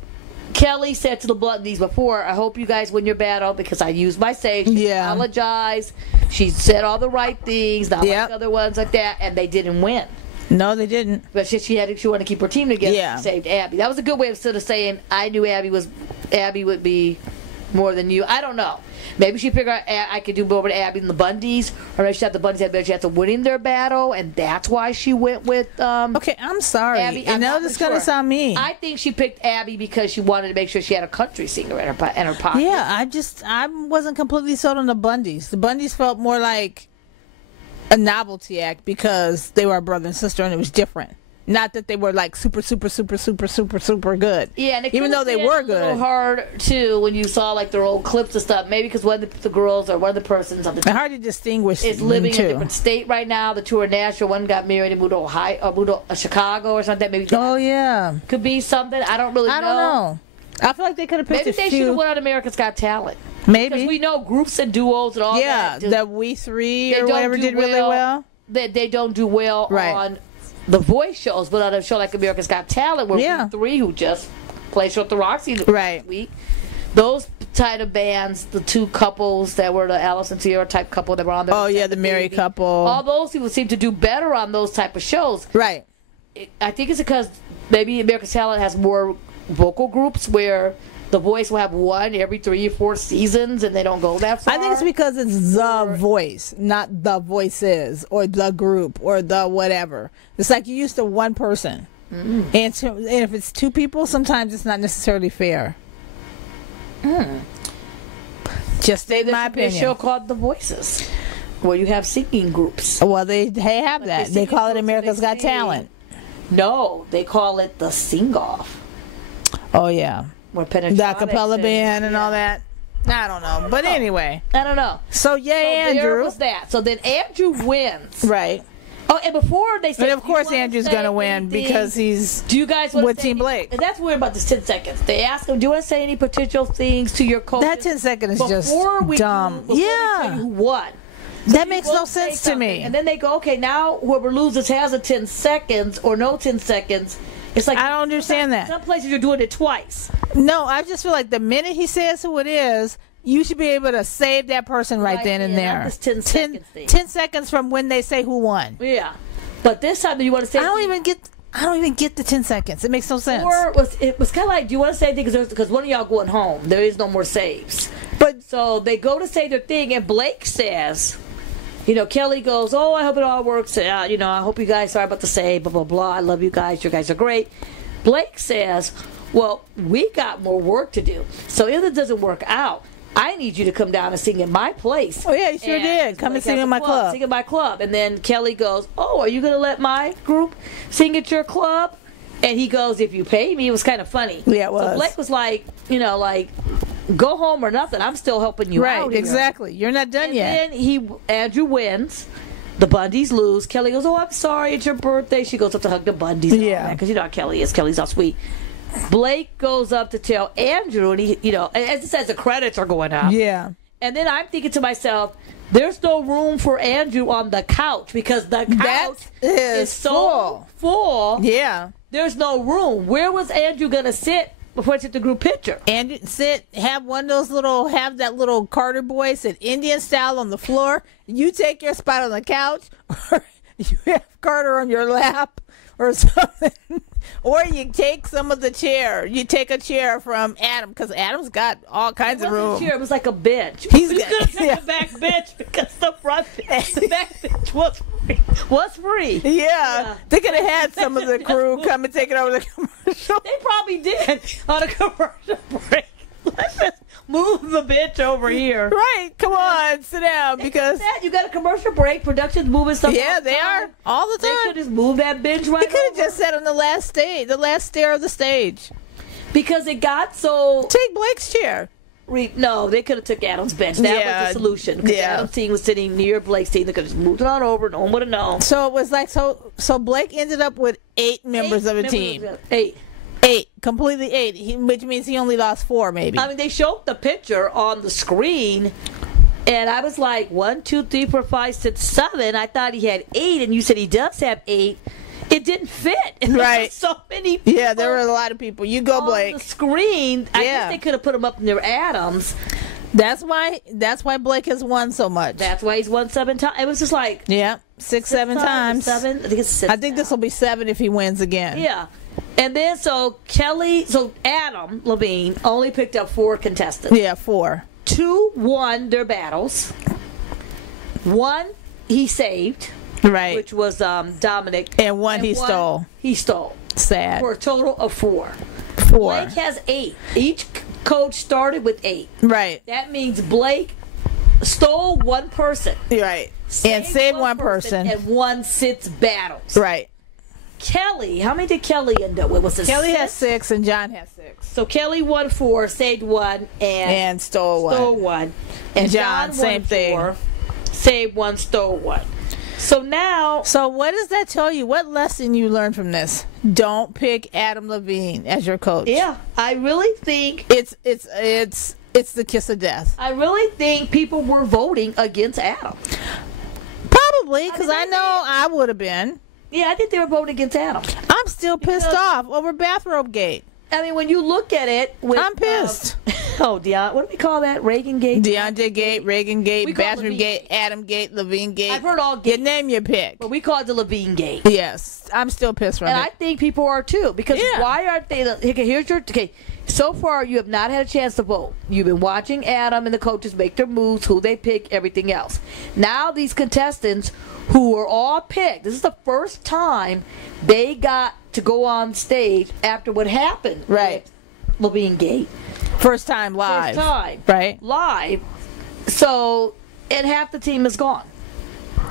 Kelly said to the Bundys before, I hope you guys win your battle because I used my sage. She apologized. She said all the right things, not like other ones like that, and they didn't win. No, they didn't. But she wanted to keep her team together. Yeah. She saved Abby. That was a good way of sort of saying, I knew Abby would be more than you. I don't know. Maybe she figured out I could do more with Abby than the Bundys, or maybe she thought the Bundys had better chance of winning their battle, and that's why she went with okay, I'm sorry. Abby. I know this is going to sound mean. I think she picked Abby because she wanted to make sure she had a country singer in her pocket. Yeah, I wasn't completely sold on the Bundys. The Bundys felt more like a novelty act because they were a brother and sister, and it was different. Not that they were like super, super, super, super, super, super good. Yeah, and even though they were good. A little hard too when you saw like their old clips and stuff. Maybe because one of the girls or one of the persons on the team hard to distinguish. Is living in a different state right now. The two are in Nashville. One got married and moved to Ohio, or moved to Chicago or something. Maybe. Oh yeah, could be something. I don't really know. I don't know. I feel like they could have picked maybe they should have went on America's Got Talent. Maybe because we know groups and duos and all that. Yeah, the We Three or whatever did really well. They don't do well on the voice shows, but on a show like America's Got Talent, where We Three, who just played show at the Roxy this week, those type of bands, the two couples that were the Alice and Sierra type couple that were on there. Oh yeah, the married couple. All those people seem to do better on those type of shows. Right. I think it's because maybe America's Talent has more vocal groups where The Voice will have one every 3 or 4 seasons, and they don't go that far. I think it's because it's The Voice, not The Voices or the group or the whatever. It's like you're used to one person. Mm. And if it's 2 people, sometimes it's not necessarily fair. Just in my opinion. There's a show called The Voices, where you have singing groups. Well, they have that. They call it America's Got Talent. No, they call it the Sing-Off. Oh, yeah. The acapella band and all that. I don't know. But anyway. I don't know. So, Andrew. There was that. So then Andrew wins. Right. Oh, and before they said... And of course Andrew's going to win because he's do you guys want with to say Team Blake. And that's weird about this 10 seconds. They ask him, do you want to say any potential things to your coaches? That 10 seconds is just dumb. Before we tell you who won. So that makes no sense to me. And then they go, okay, now whoever loses has a 10 seconds or no 10 seconds. It's like I don't understand that. Some places you're doing it twice. No, I just feel like the minute he says who it is, you should be able to save that person right then and there. 10 seconds. 10 seconds from when they say who won. Yeah, but this time you want to say. I don't even get the 10 seconds. It makes no sense. Or it was kind of like, do you want to say anything? Because one of y'all going home. There is no more saves. But so they go to say their thing, and Blake says. Kelly goes, oh, I hope it all works. I hope you guys, sorry about the save, blah, blah, blah. I love you guys. You guys are great. Blake says, well, we got more work to do. So if it doesn't work out, I need you to come down and sing in my place. Oh, yeah, you sure did. Come and sing in my club. Sing in my club. And then Kelly goes, oh, are you going to let my group sing at your club? And he goes, if you pay me. It was kind of funny. Yeah, it was. So Blake was like, go home or nothing. I'm still helping you out. Right, exactly. You're not done yet. And then Andrew wins. The Bundys lose. Kelly goes, oh, I'm sorry. It's your birthday. She goes up to hug the Bundys. Yeah. Because you know how Kelly is. Kelly's all sweet. Blake goes up to tell Andrew, and he, as it says, the credits are going up. Yeah. And then I'm thinking to myself, there's no room for Andrew on the couch because the couch is so full. Yeah. There's no room. Where was Andrew going to sit before I took the group picture? And have that little Carter boy sit Indian style on the floor. You take your spot on the couch, or you have Carter on your lap or something. Or you take some of the chair. You take a chair from Adam, because Adam's got all kinds of room. Chair. It was like a bench. He's going to take the back bench because the back bench was free. Yeah. They could have had some of the crew come and take it over the commercial. They probably did on a commercial break. Let's just move the bench over here. Right. Come on. Sit down. Because you got a commercial break. Production's moving stuff. Yeah, they are. All the time. They could just move that bench right over. They could have just sat on the last stair of the stage. Because it got so... Take Blake's chair. No, they could have took Adam's bench. That was the solution. Because Adam's team was sitting near Blake's team. They could have just moved it on over. No one would have known. So it was like... So Blake ended up with 8 members of a team. 8. 8. Completely 8. Which means he only lost 4, maybe. I mean, they showed the picture on the screen, and I was like, 1, 2, 3, 4, 5, 6, 7. I thought he had 8, and you said he does have 8. It didn't fit. Right. So many people. Yeah, there were a lot of people. You go, Blake. On the screen. I guess they could have put him up near Adams. That's why Blake has won so much. That's why he's won 7 times. It was just like 6, 7 times. 7. I think it's 6. I think this will be 7 if he wins again. Yeah. And then so Adam Levine only picked up 4 contestants. Yeah, 4. 2 won their battles. 1 he saved. Right. Which was Dominic. And 1 he stole. He stole. Sad. For a total of 4. 4. Blake has 8. Each coach started with 8. Right. That means Blake stole 1 person. Right. And saved 1 person. And won 6 battles. Right. Kelly, how many did Kelly end up with? Was it Kelly 6? has 6 and John has 6. So Kelly won 4, saved 1, and stole 1. And John same thing. 4, saved 1, stole 1. So now, what does that tell you? What lesson you learned from this? Don't pick Adam Levine as your coach. Yeah, I really think it's the kiss of death. I really think people were voting against Adam. Probably, because I know I would have been. Yeah, I think they were voting against Adam. I'm still pissed off over Bathrobe Gate. I mean, when you look at it, I'm pissed. What do we call that? Reagan Gate? DeAndre Gate, Reagan Gate, Bathrobe Gate, Adam Gate, Levine Gate. I've heard all gates. You name your pick. But we call it the Levine Gate. Yes, I'm still pissed from it. And I think people are too. Because why aren't they? Okay, so far you have not had a chance to vote. You've been watching Adam and the coaches make their moves, who they pick, everything else. Now these contestants who are all picked, this is the first time they got to go on stage after what happened. Right. Levine Gate. First time live. First time. Right. Live. So, and half the team is gone.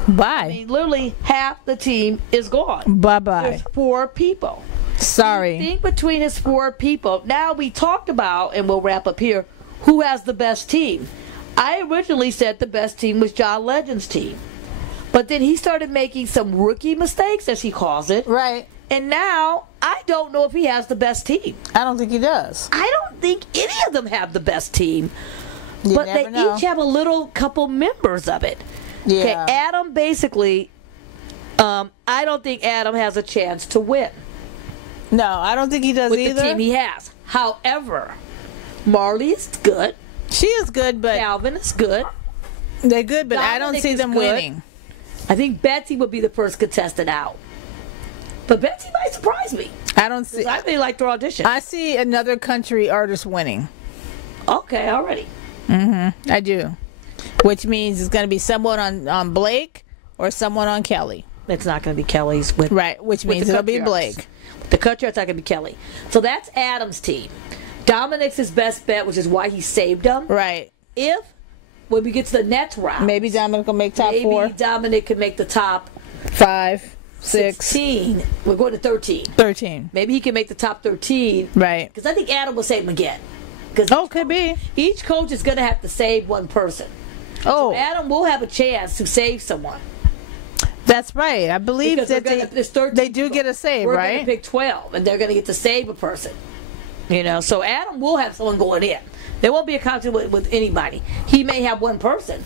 Bye. I mean, literally half the team is gone. Bye-bye. There's 4 people. Sorry. Think between his 4 people. Now we talked about, and we'll wrap up here, who has the best team. I originally said the best team was John Legend's team. But then he started making some rookie mistakes, as he calls it. Right. And now, I don't know if he has the best team. I don't think he does. I don't think any of them have the best team. You but never they know. each have a little couple members of it. Yeah. Okay, Adam basically, I don't think Adam has a chance to win. No, I don't think he does with either. the team he has. However, Marley is good. She is good, but Calvin is good. They're good, but I don't Dominic see is them good. winning. I think Betsy would be the first contestant out. But Betsy might surprise me. I don't see. I really like their audition. I see another country artist winning. Okay, already. I do. Which means it's going to be someone on Blake or someone on Kelly. It's not going to be Kelly's. Right, which means it'll be Blake. The country art's not going to be Kelly. So that's Adam's team. Dominic's his best bet, which is why he saved them. Right. If, when we get to the next round, maybe Dominic will make top 4. Maybe Dominic can make the top 5, 6. 16. We're going to 13. 13. Maybe he can make the top 13. Right. Because I think Adam will save him again. Could be. Each coach is going to have to save one person. Oh. So Adam will have a chance to save someone. That's right. I believe Because that they do get a save, We're right? going to pick 12, and they're going to get to save a person. You know, so Adam will have someone going in. There won't be a contest with anybody. He may have one person,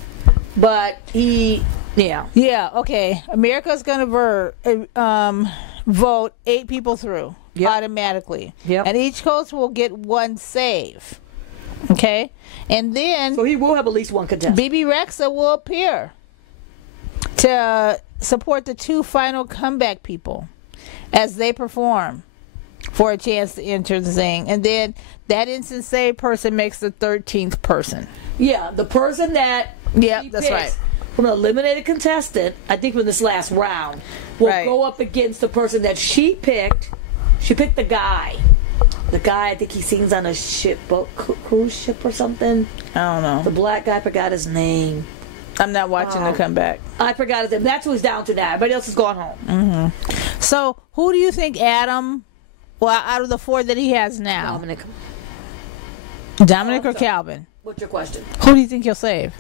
but yeah, okay. America's going to vote 8 people through automatically. Yep. And each coach will get 1 save. Okay? And then so he will have at least one contestant. BB Rexa will appear to support the 2 final comeback people as they perform for a chance to enter the thing. And then that instant save person makes the 13th person. Yeah, the person that that's right. From an eliminated contestant, I think from this last round, will go up against the person that she picked. She picked the guy. The guy, I think he sings on a cruise ship or something. I don't know. The black guy, I forgot his name. I'm not watching the comeback. I forgot his name. That's who he's down to now. Everybody else has gone home. So, who do you think Adam, out of the 4 that he has now? Dominic or Calvin? What's your question? Who do you think he'll save?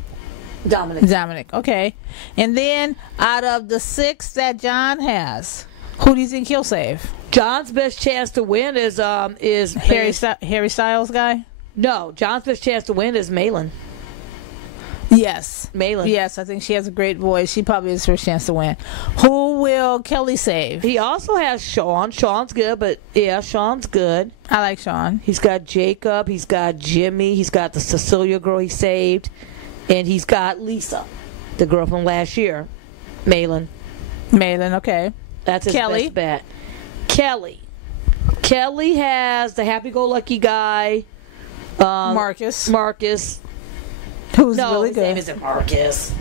Dominic, okay. And then, out of the 6 that John has, who do you think he'll save? John's best chance to win is Harry Styles guy. No, John's best chance to win is Malin. Yes. Malin. Yes, I think she has a great voice. She probably has her chance to win. Who will Kelly save? He also has Sean. Sean's good, but yeah, Sean's good. I like Sean. He's got Jacob. He's got Jimmy. He's got the Cecilia girl he saved. And he's got Lisa, the girl from last year. Malin, okay. That's his Kelly. best bet. Kelly has the happy-go-lucky guy. Marcus. Who's really good. His name isn't Marcus.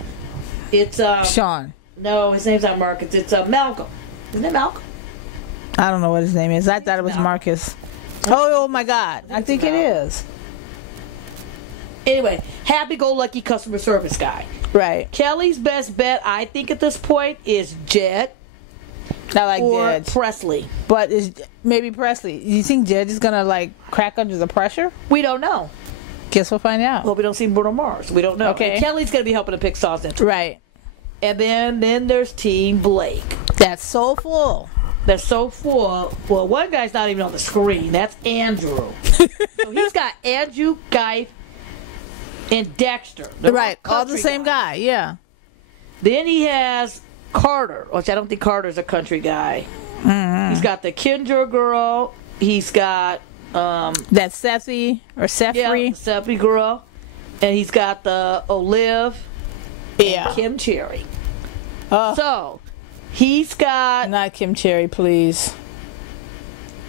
It's Sean. No, his name's not Marcus. It's Malcolm. Isn't it Malcolm? I don't know what his name is. I thought it was Marcus. Oh my God. I think it is. Anyway, happy-go-lucky customer service guy. Right. Kelly's best bet, I think, at this point is Jed. I like or Jed. Presley. But maybe Presley. You think Jed is going to, crack under the pressure? We don't know. Guess we'll find out. Well, we don't see Bruno Mars. We don't know. Okay. And Kelly's going to be helping to pick songs in. Right. And then there's Team Blake. That's so full. Well, one guy's not even on the screen. That's Andrew. So he's got Andrew, Guy, and Dexter. They're right. All the same guy. Yeah. Then he has Carter, which I don't think Carter's a country guy. Mm-hmm. He's got the Kendra girl. He's got that's Sethi or Sefri. Yeah, Sefri girl. And he's got the Olive and Kim Cherry. So he's got not Kim Cherry, please.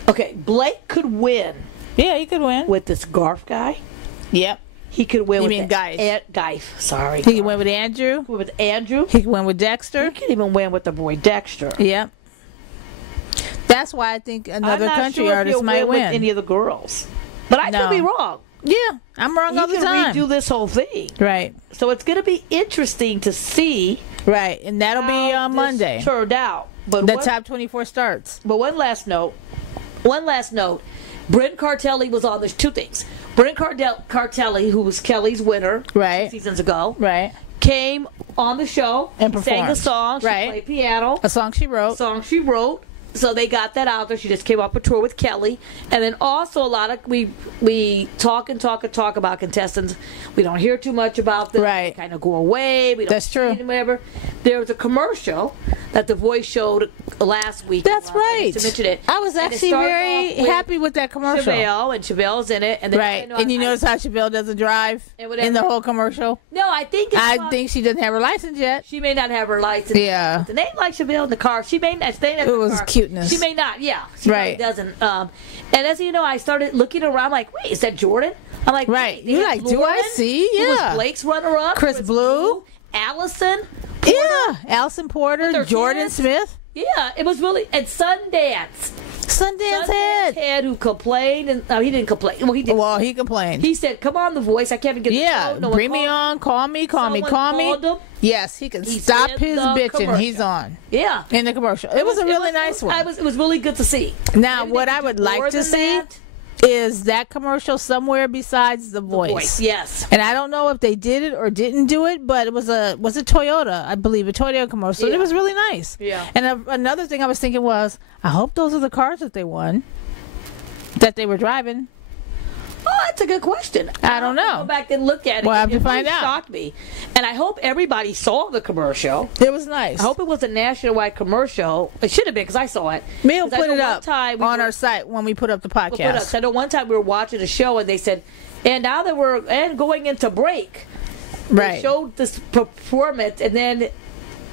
Okay, Blake could win. Yeah, he could win with this Garf guy. Yep. He could win you with mean Geif. Geif, sorry. He could win with Andrew. He could win with Dexter. He could even win with the boy Dexter. Yep. That's why I think another country artist might win. With any of the girls. But I could be wrong. Yeah, I'm wrong all the time. He can redo this whole thing. Right. So it's going to be interesting to see. Right, and that'll be on Monday. Turned out. But the top 24 starts. But one last note. Brent Cartelli was on. There's two things. Brent Cartelli, who was Kelly's winner 2 seasons ago, came on the show and performed. Sang a song. She played piano. A song she wrote. So they got that out there. She just came up a tour with Kelly. And then also a lot of, we talk about contestants. We don't hear too much about them. Right. They kind of go away. We don't That's true. Whatever. There was a commercial that The Voice showed last week. That's right. To mention it. I was actually very happy with that commercial. Chevelle's in it. And then and you notice how Chevelle doesn't drive in the whole commercial? No, I think think she doesn't have her license yet. She may not have her license. Yeah. The name like Chevelle in the car. She may not stay in the car. It was cuteness. She may not. Yeah. She really doesn't. And as you know, I started looking around like, wait, is that Jordan? I'm like, right. You're like, do I see? Yeah. Who was Blake's runner-up? Chris Blue. Allison Porter. Yeah. Allison Porter. Jordan Smith. Yeah. It was really at Sundance Head who complained, and he didn't complain. Well, he did. Well, he complained. He said, "Come on, The Voice. I can't even get the show. No bring me on. Call me. Him. Yes, he can stop his bitching. He's on. Yeah, in the commercial. It was a really nice one. It was really good to see. Now, what I would like to see is that commercial somewhere besides The Voice. Yes. And I don't know if they did it or didn't do it, but it was a Toyota, I believe, a Toyota commercial. Yeah. It was really nice. Yeah. And another thing I was thinking was, I hope those are the cars that they won, that they were driving. Oh, that's a good question. I don't know. Go back and look at it. We'll have to find out. It shocked me. And I hope everybody saw the commercial. It was nice. I hope it was a nationwide commercial. It should have been because I saw it. We'll put it up on our site when we put up the podcast. I know one time we were watching a show and they said, and now that we're going into break, they showed this performance and then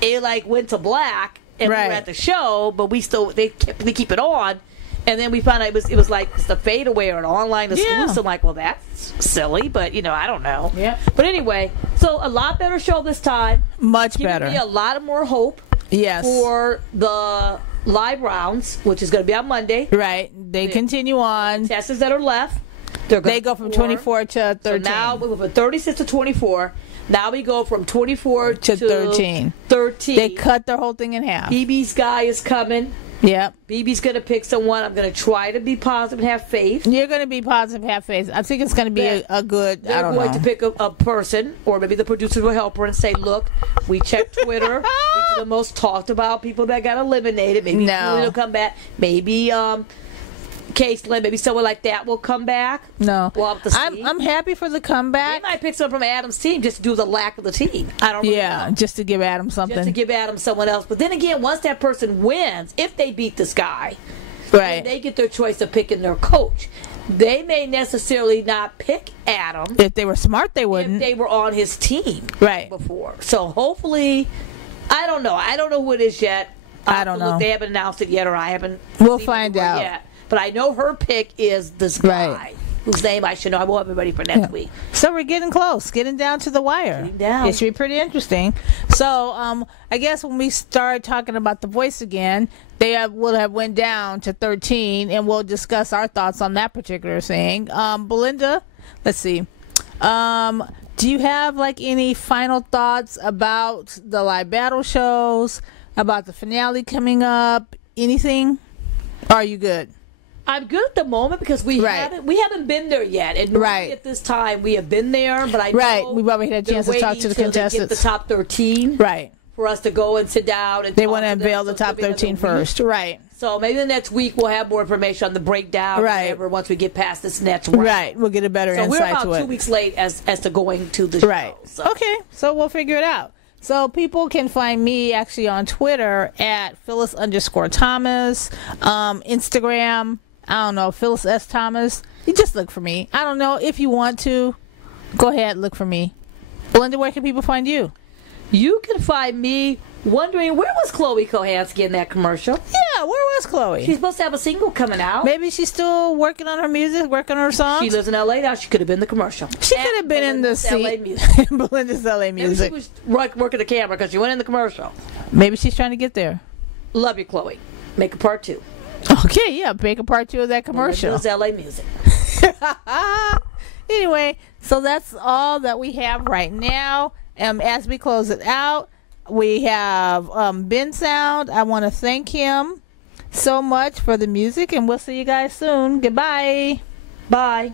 it went to black and we were at the show, but they keep it on. And then we found out it was like the fadeaway or an online exclusive. I'm like, well, that's silly, but I don't know. Yeah. But anyway, so a lot better show this time. Much better. Giving me a lot more hope. Yes. For the live rounds, which is going to be on Monday. Right. They continue on. Contestants that are left. They go from 24 to 13. So now we go from 36 to 24. Now we go from 24 to 13. They cut the whole thing in half. BB's guy is coming. Yep. BB's going to pick someone. I'm going to try to be positive and have faith. You're going to be positive, have faith. I think it's going to be a good, I don't know. They're going to pick a person, or maybe the producers will help her and say, look, we checked Twitter. We of the most talked about people that got eliminated. Maybe Julie will come back. Maybe Caitlin, maybe someone like that will come back. No. We'll have to see. I'm happy for the comeback. They might pick someone from Adam's team just to do the lack of the team. I don't really know. Just to give Adam something. Just to give Adam someone else. But then again, once that person wins, if they beat this guy, right, they get their choice of picking their coach. They may necessarily not pick Adam. If they were smart, they wouldn't. If they were on his team before. So hopefully, I don't know. I don't know who it is yet. I don't know. They haven't announced it yet, or I haven't. We'll find out. Yet. But I know her pick is this guy, whose name I should know. I will have it ready for next week. So we're getting close, getting down to the wire. It should be pretty interesting. So I guess when we start talking about The Voice again, they will have went down to 13, and we'll discuss our thoughts on that particular thing. Belinda, let's see. Do you have like any final thoughts about the live battle shows, about the finale coming up, anything? Or are you good? I'm good at the moment because we haven't been there yet. And at this time we have been there, but I know we've already had a chance to talk to the contestants. Get the top 13, for us to go and sit down and they want to unveil the top 13 first, So maybe the next week we'll have more information on the breakdown, or whatever, once we get past this next round. We'll get a better insight to it. So we're about 2 weeks late as to going to the show. So. Okay, so we'll figure it out. So people can find me actually on Twitter at Phyllis_Thomas, Instagram, I don't know, Phyllis S. Thomas. You just look for me. I don't know, if you want to, go ahead, look for me. Belinda, where can people find you? You can find me wondering, where was Chloe Kohansky in that commercial? Yeah, where was Chloe? She's supposed to have a single coming out. Maybe she's still working on her music, working on her songs. She lives in L.A. now. She could have been the commercial. She could have been in the LA music. Belinda's L.A. music. Maybe she was working the camera because she went in the commercial. Maybe she's trying to get there. Love you, Chloe. Make a part 2. Okay, yeah, make a part 2 of that commercial. Belinda's L.A. music. Anyway, so that's all that we have right now. As we close it out, we have Ben Sound. I want to thank him so much for the music, and we'll see you guys soon. Goodbye. Bye.